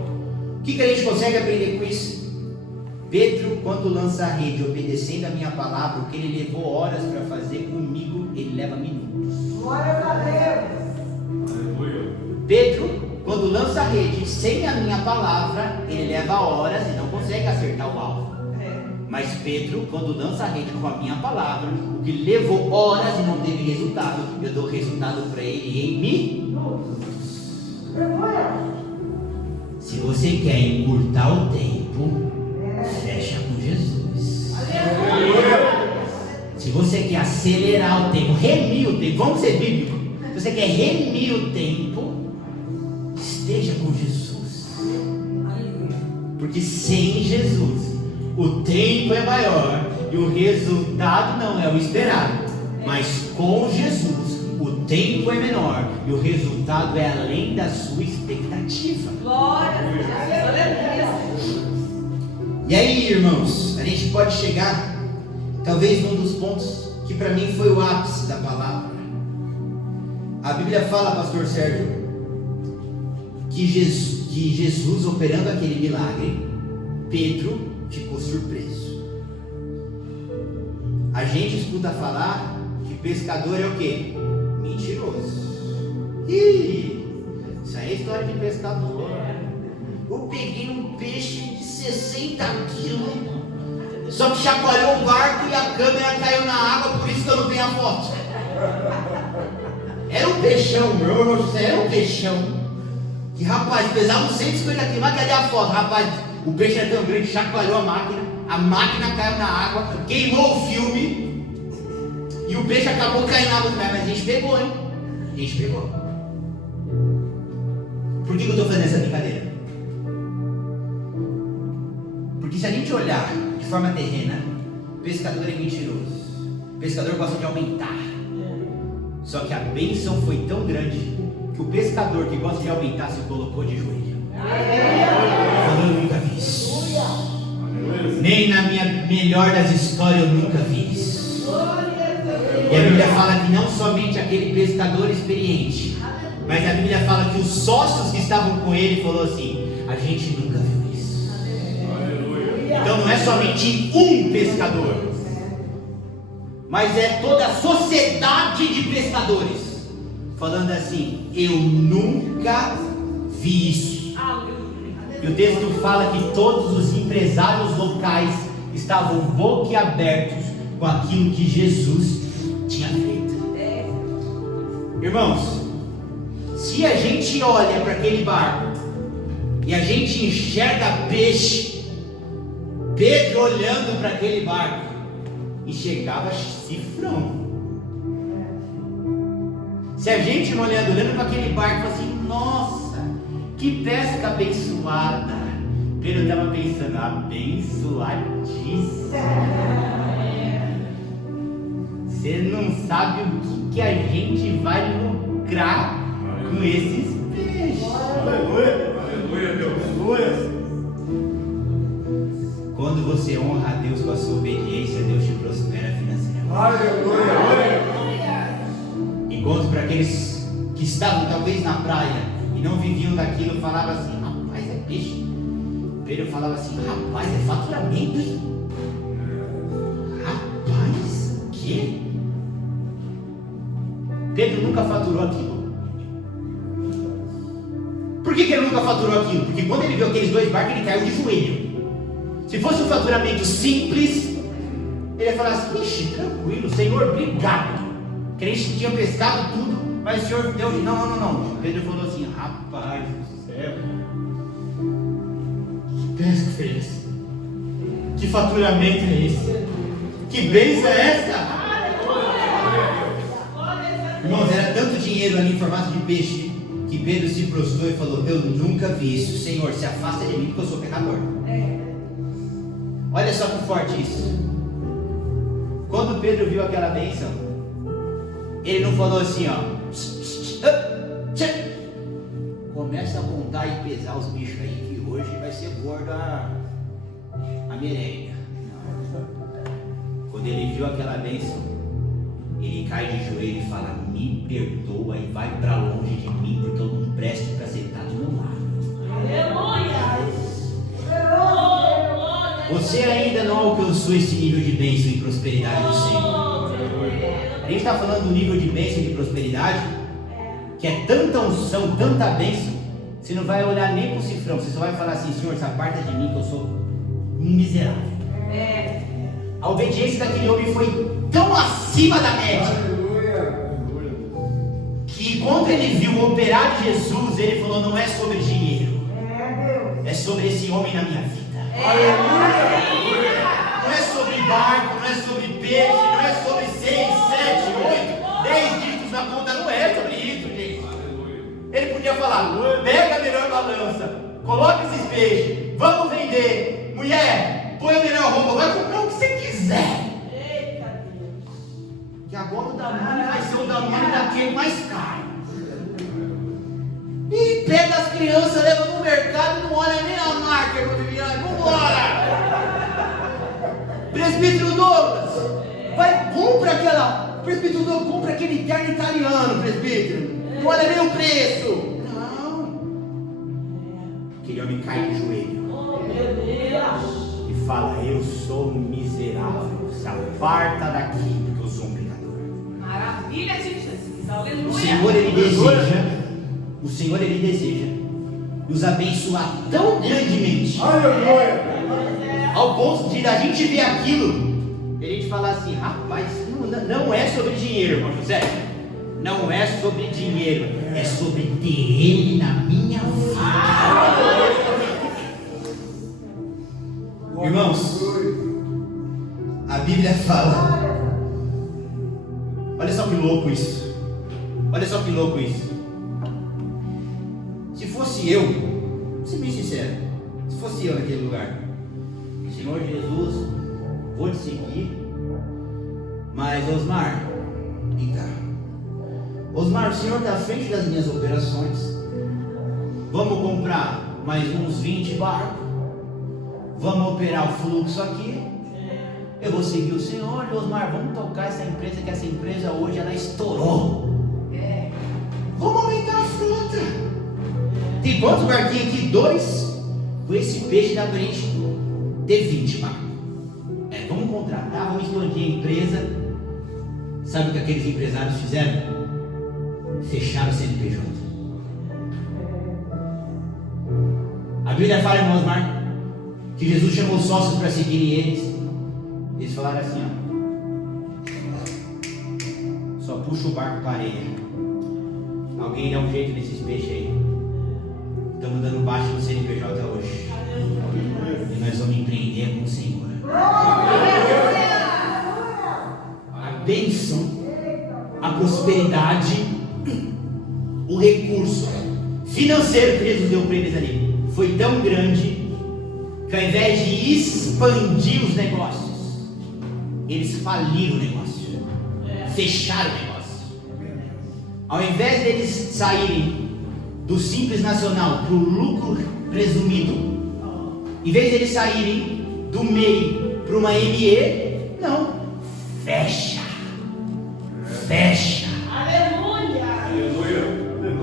O que a gente consegue aprender com isso? Pedro, quando lança a rede obedecendo a minha palavra, o que ele levou horas para fazer comigo, ele leva minutos. Glória a Deus. Aleluia. Pedro, quando lança a rede sem a minha palavra, ele leva horas e não consegue acertar o alvo. Mas Pedro, quando lança a rede com a minha palavra, o que levou horas e não teve resultado, eu dou resultado para ele em minutos. Se você quer encurtar o tempo, fecha com Jesus. Se você quer acelerar o tempo, remir o tempo, vamos ser bíblicos. Se você quer remir o tempo, esteja com Jesus. Porque sem Jesus, o tempo é maior e o resultado não é o esperado. Mas com Jesus, o tempo é menor e o resultado é além da sua expectativa. Glória a Deus. Aleluia. E aí, irmãos, a gente pode chegar, talvez num dos pontos que para mim foi o ápice da palavra. A Bíblia fala, pastor Sérgio, que Jesus operando aquele milagre, Pedro ficou surpreso. A gente escuta falar que pescador é o quê? Mentiroso. Ih, isso aí é história de pescador. Eu peguei um peixe de 60 quilos, só que chacoalhou o barco e a câmera caiu na água, por isso que eu não tenho a foto. Era um peixão, meu irmão, era um peixão. Que rapaz, pesava uns 150 quilos, mas cadê a foto? Rapaz, o peixe era tão grande, chacoalhou a máquina caiu na água, queimou o filme, e o peixe acabou caindo na água, mas a gente pegou, hein? A gente pegou. Por que eu estou fazendo essa brincadeira? Porque se a gente olhar de forma terrena, pescador é mentiroso, pescador gosta de aumentar. Só que a bênção foi tão grande que o pescador que gosta de aumentar se colocou de joelho. Eu nunca vi isso. Nem na minha melhor das histórias eu nunca vi isso. E a Bíblia fala que não somente aquele pescador experiente, mas a Bíblia fala que os sócios que estavam com ele falou assim: a gente nunca viu isso. Então não é somente um pescador, mas é toda a sociedade de pescadores falando assim: eu nunca vi isso. E o texto fala que todos os empresários locais estavam boquiabertos com aquilo que Jesus tinha feito. Irmãos, se a gente olha para aquele barco e a gente enxerga peixe, Pedro olhando para aquele barco enxergava cifrão. Se a gente olhando para aquele barco e fala assim, nossa, que pesca abençoada. Pedro estava pensando, abençoadíssimo. Você não sabe o que a gente vai lucrar com esses peixes. Aleluia. Aleluia, Deus. Aleluia. Quando você honra a Deus com a sua obediência, Deus te prospera financeiramente. Aleluia. Enquanto para aqueles que estavam talvez na praia e não viviam daquilo, falavam assim, rapaz, é peixe. Pedro falava assim, rapaz, é faturamento, hein? Rapaz, o quê? Pedro nunca faturou aquilo. Por que ele nunca faturou aquilo? Porque quando ele viu aqueles 2 barcos, ele caiu de joelho. Se fosse um faturamento simples, ele ia falar assim, ixi, tranquilo, Senhor, obrigado. Que a gente tinha pescado tudo, mas o Senhor deu de... Não. Pedro falou assim, rapaz do céu, que pesca foi esse? Que faturamento é esse? Que bênção é essa? Irmãos, era tanto dinheiro ali em formato de peixe, que Pedro se prostrou e falou, eu nunca vi isso. Senhor, se afasta de mim porque eu sou pecador. Olha só que forte isso. Quando Pedro viu aquela bênção, ele não falou assim, começa a contar e pesar os bichos aí, que hoje vai ser gordo a merenda. Quando ele viu aquela bênção, ele cai de joelho e fala, me perdoa e vai para longe de mim, porque eu não presto para sentar do meu lado. Aleluia. Você ainda não alcançou esse nível de bênção e prosperidade do Senhor. A gente está falando do nível de bênção e de prosperidade, que é tanta unção, tanta bênção, você não vai olhar nem para o cifrão, você só vai falar assim, Senhor, se aparta de mim que eu sou um miserável. A obediência daquele homem foi tão acima da média, que quando ele viu o operar de Jesus, ele falou, não é sobre dinheiro, é sobre esse homem na minha vida. Não é sobre barco, não é sobre peixe, não é sobre 6, 7, 8, 10 dígitos na conta, não é sobre isso, gente. Ele podia falar, pega a melhor balança, coloca esses peixes, vamos vender, mulher, põe a melhor roupa, vai comprar o que você quiser. Que agora o da mãe vai ser o da mãe daquele mais caro. E pega as crianças, leva no mercado e não olha nem a marca quando virar. Vambora! Presbítero Douglas, vai, compra aquela. Presbítero Douglas, compra aquele terno italiano, presbítero. Não olha nem o preço. Não. Aquele homem cai de joelho. E fala, eu sou um miserável. Se aparta daqui, porque eu sou um pecador. Maravilha de Jesus. Aleluia. O Senhor ele deseja nos abençoar tão grandemente, ao ponto de a gente ver aquilo e a gente falar assim, rapaz, não é sobre dinheiro, irmão José, não é sobre dinheiro, é sobre ter Ele na minha vida. Irmãos, a Bíblia fala, olha só que louco isso, se fosse eu, vou ser bem sincero, se fosse eu naquele lugar, Senhor Jesus, vou te seguir, mas Osmar, o Senhor está à frente das minhas operações, vamos comprar mais uns 20 barcos, vamos operar o fluxo aqui, eu vou seguir o Senhor, e Osmar, vamos tocar essa empresa, que essa empresa hoje ela estourou, vamos aumentar a frota. Tem quantos barquinhos aqui? 2. Com esse peixe dá pra gente ter 20 barcos. Vamos contratar, vamos expandir a empresa. Sabe o que aqueles empresários fizeram? Fecharam o CNPJ. A Bíblia fala, irmãos, que Jesus chamou os sócios para seguirem eles. Eles falaram assim, só puxa o barco para a areia. Alguém dá um jeito nesses peixes aí. Estamos dando baixo no CNPJ hoje. E nós vamos empreender com o Senhor. A bênção, a prosperidade recurso financeiro que Jesus deu para eles ali foi tão grande que ao invés de expandir os negócios, eles faliram o negócio, fecharam o negócio. Ao invés deles saírem do Simples Nacional para o lucro presumido, em vez deles saírem do MEI para uma ME, não, fecha. Aleluia.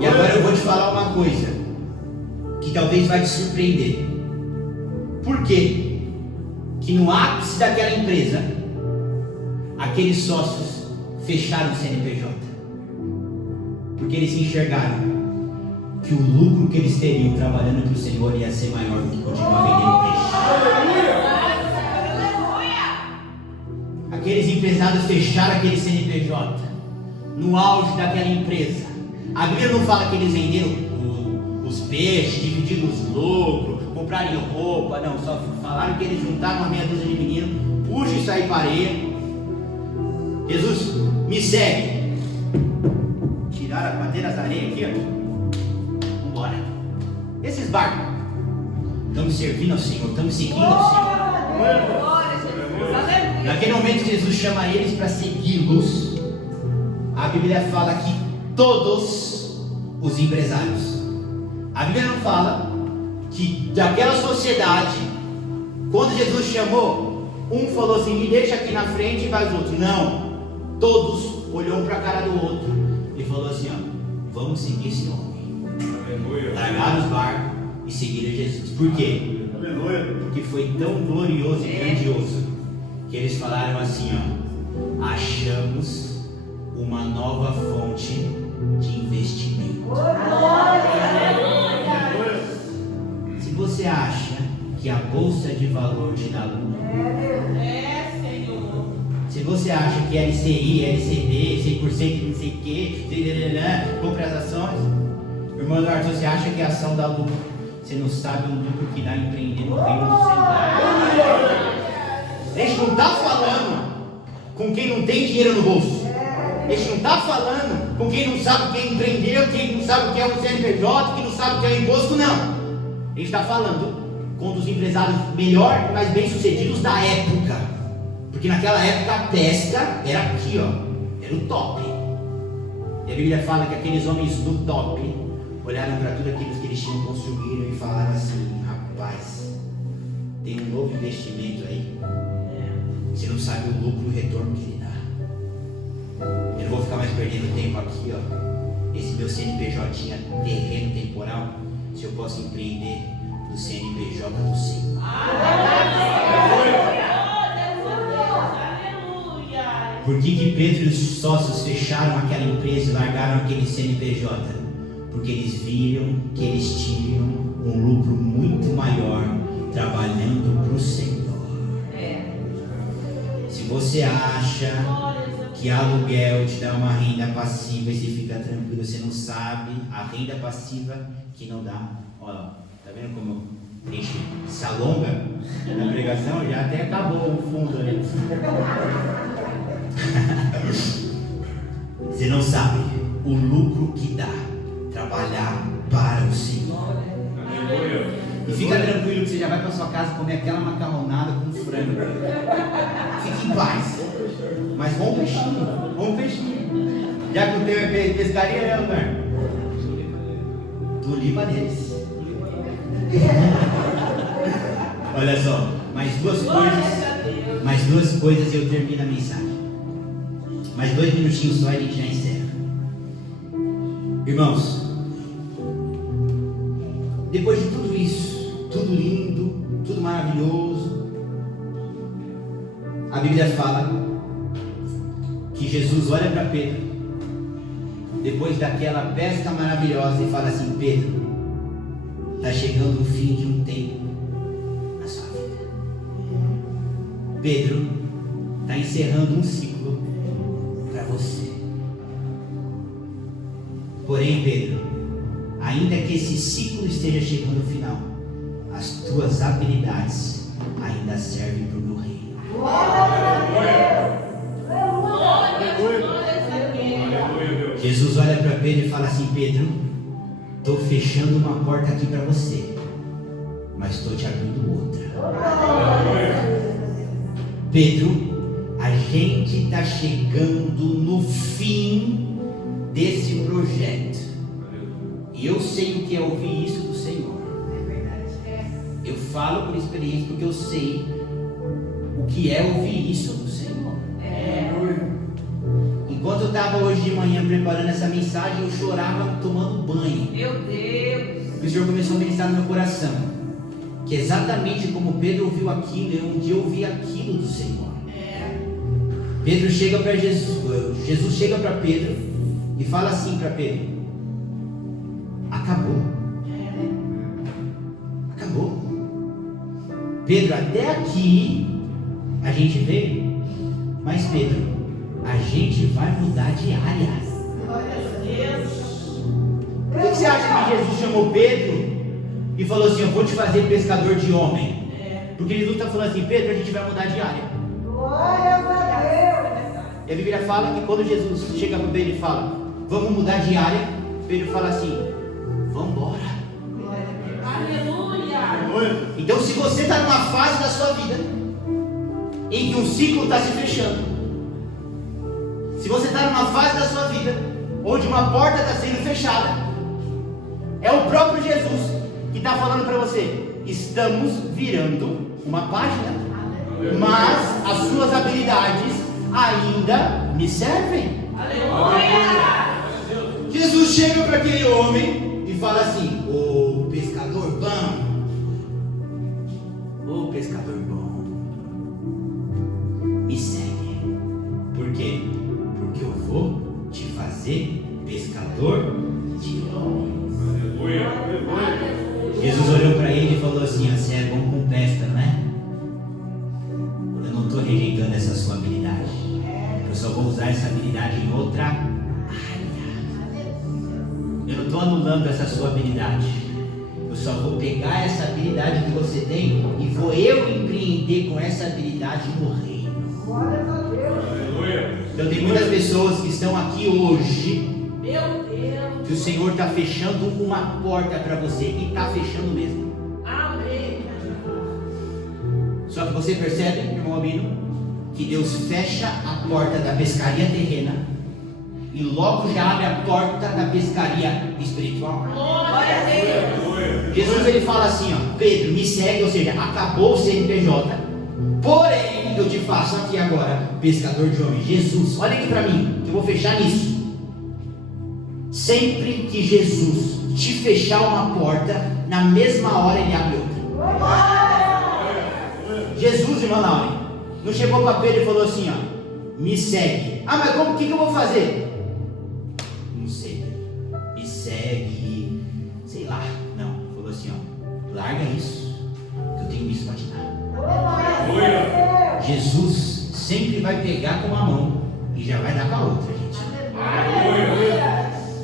E agora eu vou te falar uma coisa que talvez vai te surpreender. Por quê? Que no ápice daquela empresa, aqueles sócios fecharam o CNPJ, porque eles enxergaram que o lucro que eles teriam trabalhando para o Senhor ia ser maior do que continuar vendendo peixe. Aqueles empresários fecharam aquele CNPJ no auge daquela empresa. A Bíblia não fala que eles venderam os peixes, dividiram os lucros, compraram roupa, não, só falaram que eles juntaram uma meia dúzia de meninos, puxa isso aí para areia. Jesus, me segue. Tiraram, bateram as areias aqui, ó. Vambora. Esses barcos, estamos servindo ao Senhor, estamos seguindo ao Senhor. Glória a Jesus. Aleluia. Naquele momento Jesus chama eles para segui-los. A Bíblia fala que todos os empresários. A Bíblia não fala que daquela sociedade, quando Jesus chamou, um falou assim, me deixa aqui na frente e vai os outros. Não, todos olhou um para a cara do outro e falou assim, ó, vamos seguir esse homem. Largaram os barcos e seguiram Jesus. Por quê? Porque foi tão glorioso e grandioso que eles falaram assim, ó, achamos uma nova fonte de investimento. Se você acha que a bolsa de valor te dá lucro, Senhor. se você acha que LCI, LCD, 100% de não sei o que, compra as ações, irmão Eduardo, você acha que a ação dá lucro, você não sabe o lucro que dá empreender no reino do Senhor. A gente não está falando com quem não tem dinheiro no bolso. A gente não está falando com quem não sabe o que é empreender, quem não sabe o que é o CNPJ, quem não sabe o que é o imposto, não. A gente está falando com um dos empresários melhor, mais bem sucedidos da época. Porque naquela época a pesca era aqui, ó, era o top. E a Bíblia fala que aqueles homens do top olharam para tudo aquilo que eles tinham construído e falaram assim, rapaz, tem um novo investimento aí. Você não sabe o lucro e o retorno que ele dá. Eu não vou ficar mais perdendo tempo aqui, ó. Esse meu CNPJ tinha terreno temporal. Se eu posso empreender do CNPJ do Senhor. Por que Pedro e os sócios fecharam aquela empresa e largaram aquele CNPJ? Porque eles viram que eles tinham um lucro muito maior trabalhando para o Senhor. Se você acha que aluguel te dá uma renda passiva e você fica tranquilo, você não sabe a renda passiva que não dá. Olha, tá vendo como a gente se alonga na pregação? Já até acabou o fundo ali. Você não sabe o lucro que dá trabalhar para o Senhor. E fica tranquilo que você já vai para sua casa comer aquela macarronada com frango. Fique em paz. Mas vamos um peixinho. Já que o teu é pescaria, né, lugar? Tulipa deles. Olha só, mais duas coisas e eu termino a mensagem. Mais 2 minutinhos só e a gente já encerra. Irmãos, depois de tudo isso, tudo lindo, tudo maravilhoso, a Bíblia fala que Jesus olha para Pedro depois daquela pesca maravilhosa e fala assim, Pedro, está chegando o fim de um tempo na sua vida. Pedro está encerrando um ciclo para você. Porém, Pedro, ainda que esse ciclo esteja chegando ao final, as tuas habilidades ainda servem para o meu reino. Jesus olha para Pedro e fala assim, Pedro, estou fechando uma porta aqui para você, mas estou te abrindo outra. Pedro, a gente está chegando no fim desse projeto. E eu sei o que é ouvir isso do Senhor. Eu falo por experiência porque eu sei o que é ouvir isso do Senhor. Enquanto eu estava hoje de manhã preparando essa mensagem, eu chorava tomando banho. Meu Deus. Porque o Senhor começou a ministrar no meu coração. Que exatamente como Pedro ouviu aquilo, um dia eu ouvi aquilo do Senhor. Pedro chega para Jesus, Jesus chega para Pedro e fala assim para Pedro: acabou. Acabou. Pedro, até aqui a gente veio, mas Pedro, a gente vai mudar de área. Por que você acha que Jesus chamou Pedro e falou assim: eu vou te fazer pescador de homem? Porque Jesus está falando assim: Pedro, a gente vai mudar de área. Glória a Deus. E a Bíblia fala que quando Jesus chega para Pedro e fala: vamos mudar de área, Pedro fala assim: vamos embora. Aleluia. Então, se você está numa fase da sua vida em que um ciclo está se fechando, se você está numa fase da sua vida onde uma porta está sendo fechada, é o próprio Jesus que está falando para você: estamos virando uma página, mas as suas habilidades ainda me servem. Aleluia. Jesus chega para aquele homem e fala assim: ô pescador bom, ô pescador bom, me segue. Por quê? Porque eu vou te fazer pescador de homens. Jesus olhou para ele e falou assim: você é bom com pesca, não é? Eu não estou rejeitando essa sua habilidade, eu só vou usar essa habilidade em outra área. Eu não estou anulando essa sua habilidade, eu só vou pegar essa habilidade que você tem e vou eu empreender com essa habilidade no reino. Glória a Deus. Então tem muitas pessoas que estão aqui hoje, Meu Deus. que o Senhor está fechando uma porta para você, e está fechando mesmo. Amém. Só que você percebe, irmão Albino, que Deus fecha a porta da pescaria terrena e logo já abre a porta da pescaria espiritual. Glória a Deus. Jesus ele fala assim: ó, Pedro, me segue, ou seja, acabou o CNPJ, porém eu te faço aqui agora pescador de homens. Jesus, olha aqui para mim, que eu vou fechar nisso. Sempre que Jesus te fechar uma porta, na mesma hora ele abre outra. Jesus, irmão Laure, não chegou para Pedro e falou assim: ó, me segue. Ah, mas como, o que eu vou fazer? Não sei, me segue, sei lá. Não, falou assim: ó, larga isso, que eu tenho isso para te dar. Jesus sempre vai pegar com uma mão e já vai dar com a outra, gente.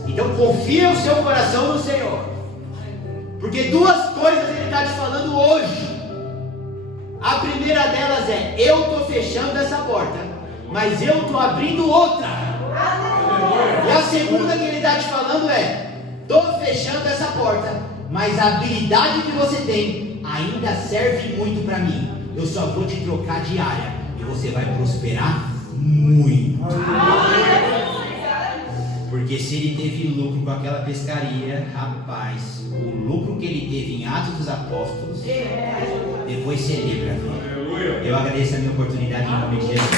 Então confia o seu coração no Senhor, porque duas coisas Ele está te falando hoje. A primeira delas é: eu estou fechando essa porta, mas eu estou abrindo outra. E a segunda que Ele está te falando é: estou fechando essa porta, mas a habilidade que você tem ainda serve muito para mim. Eu só vou te trocar de área e você vai prosperar muito. Porque se ele teve lucro com aquela pescaria, rapaz, o lucro que ele teve em Atos dos Apóstolos, depois celebra. Eu agradeço a minha oportunidade em nome de Jesus.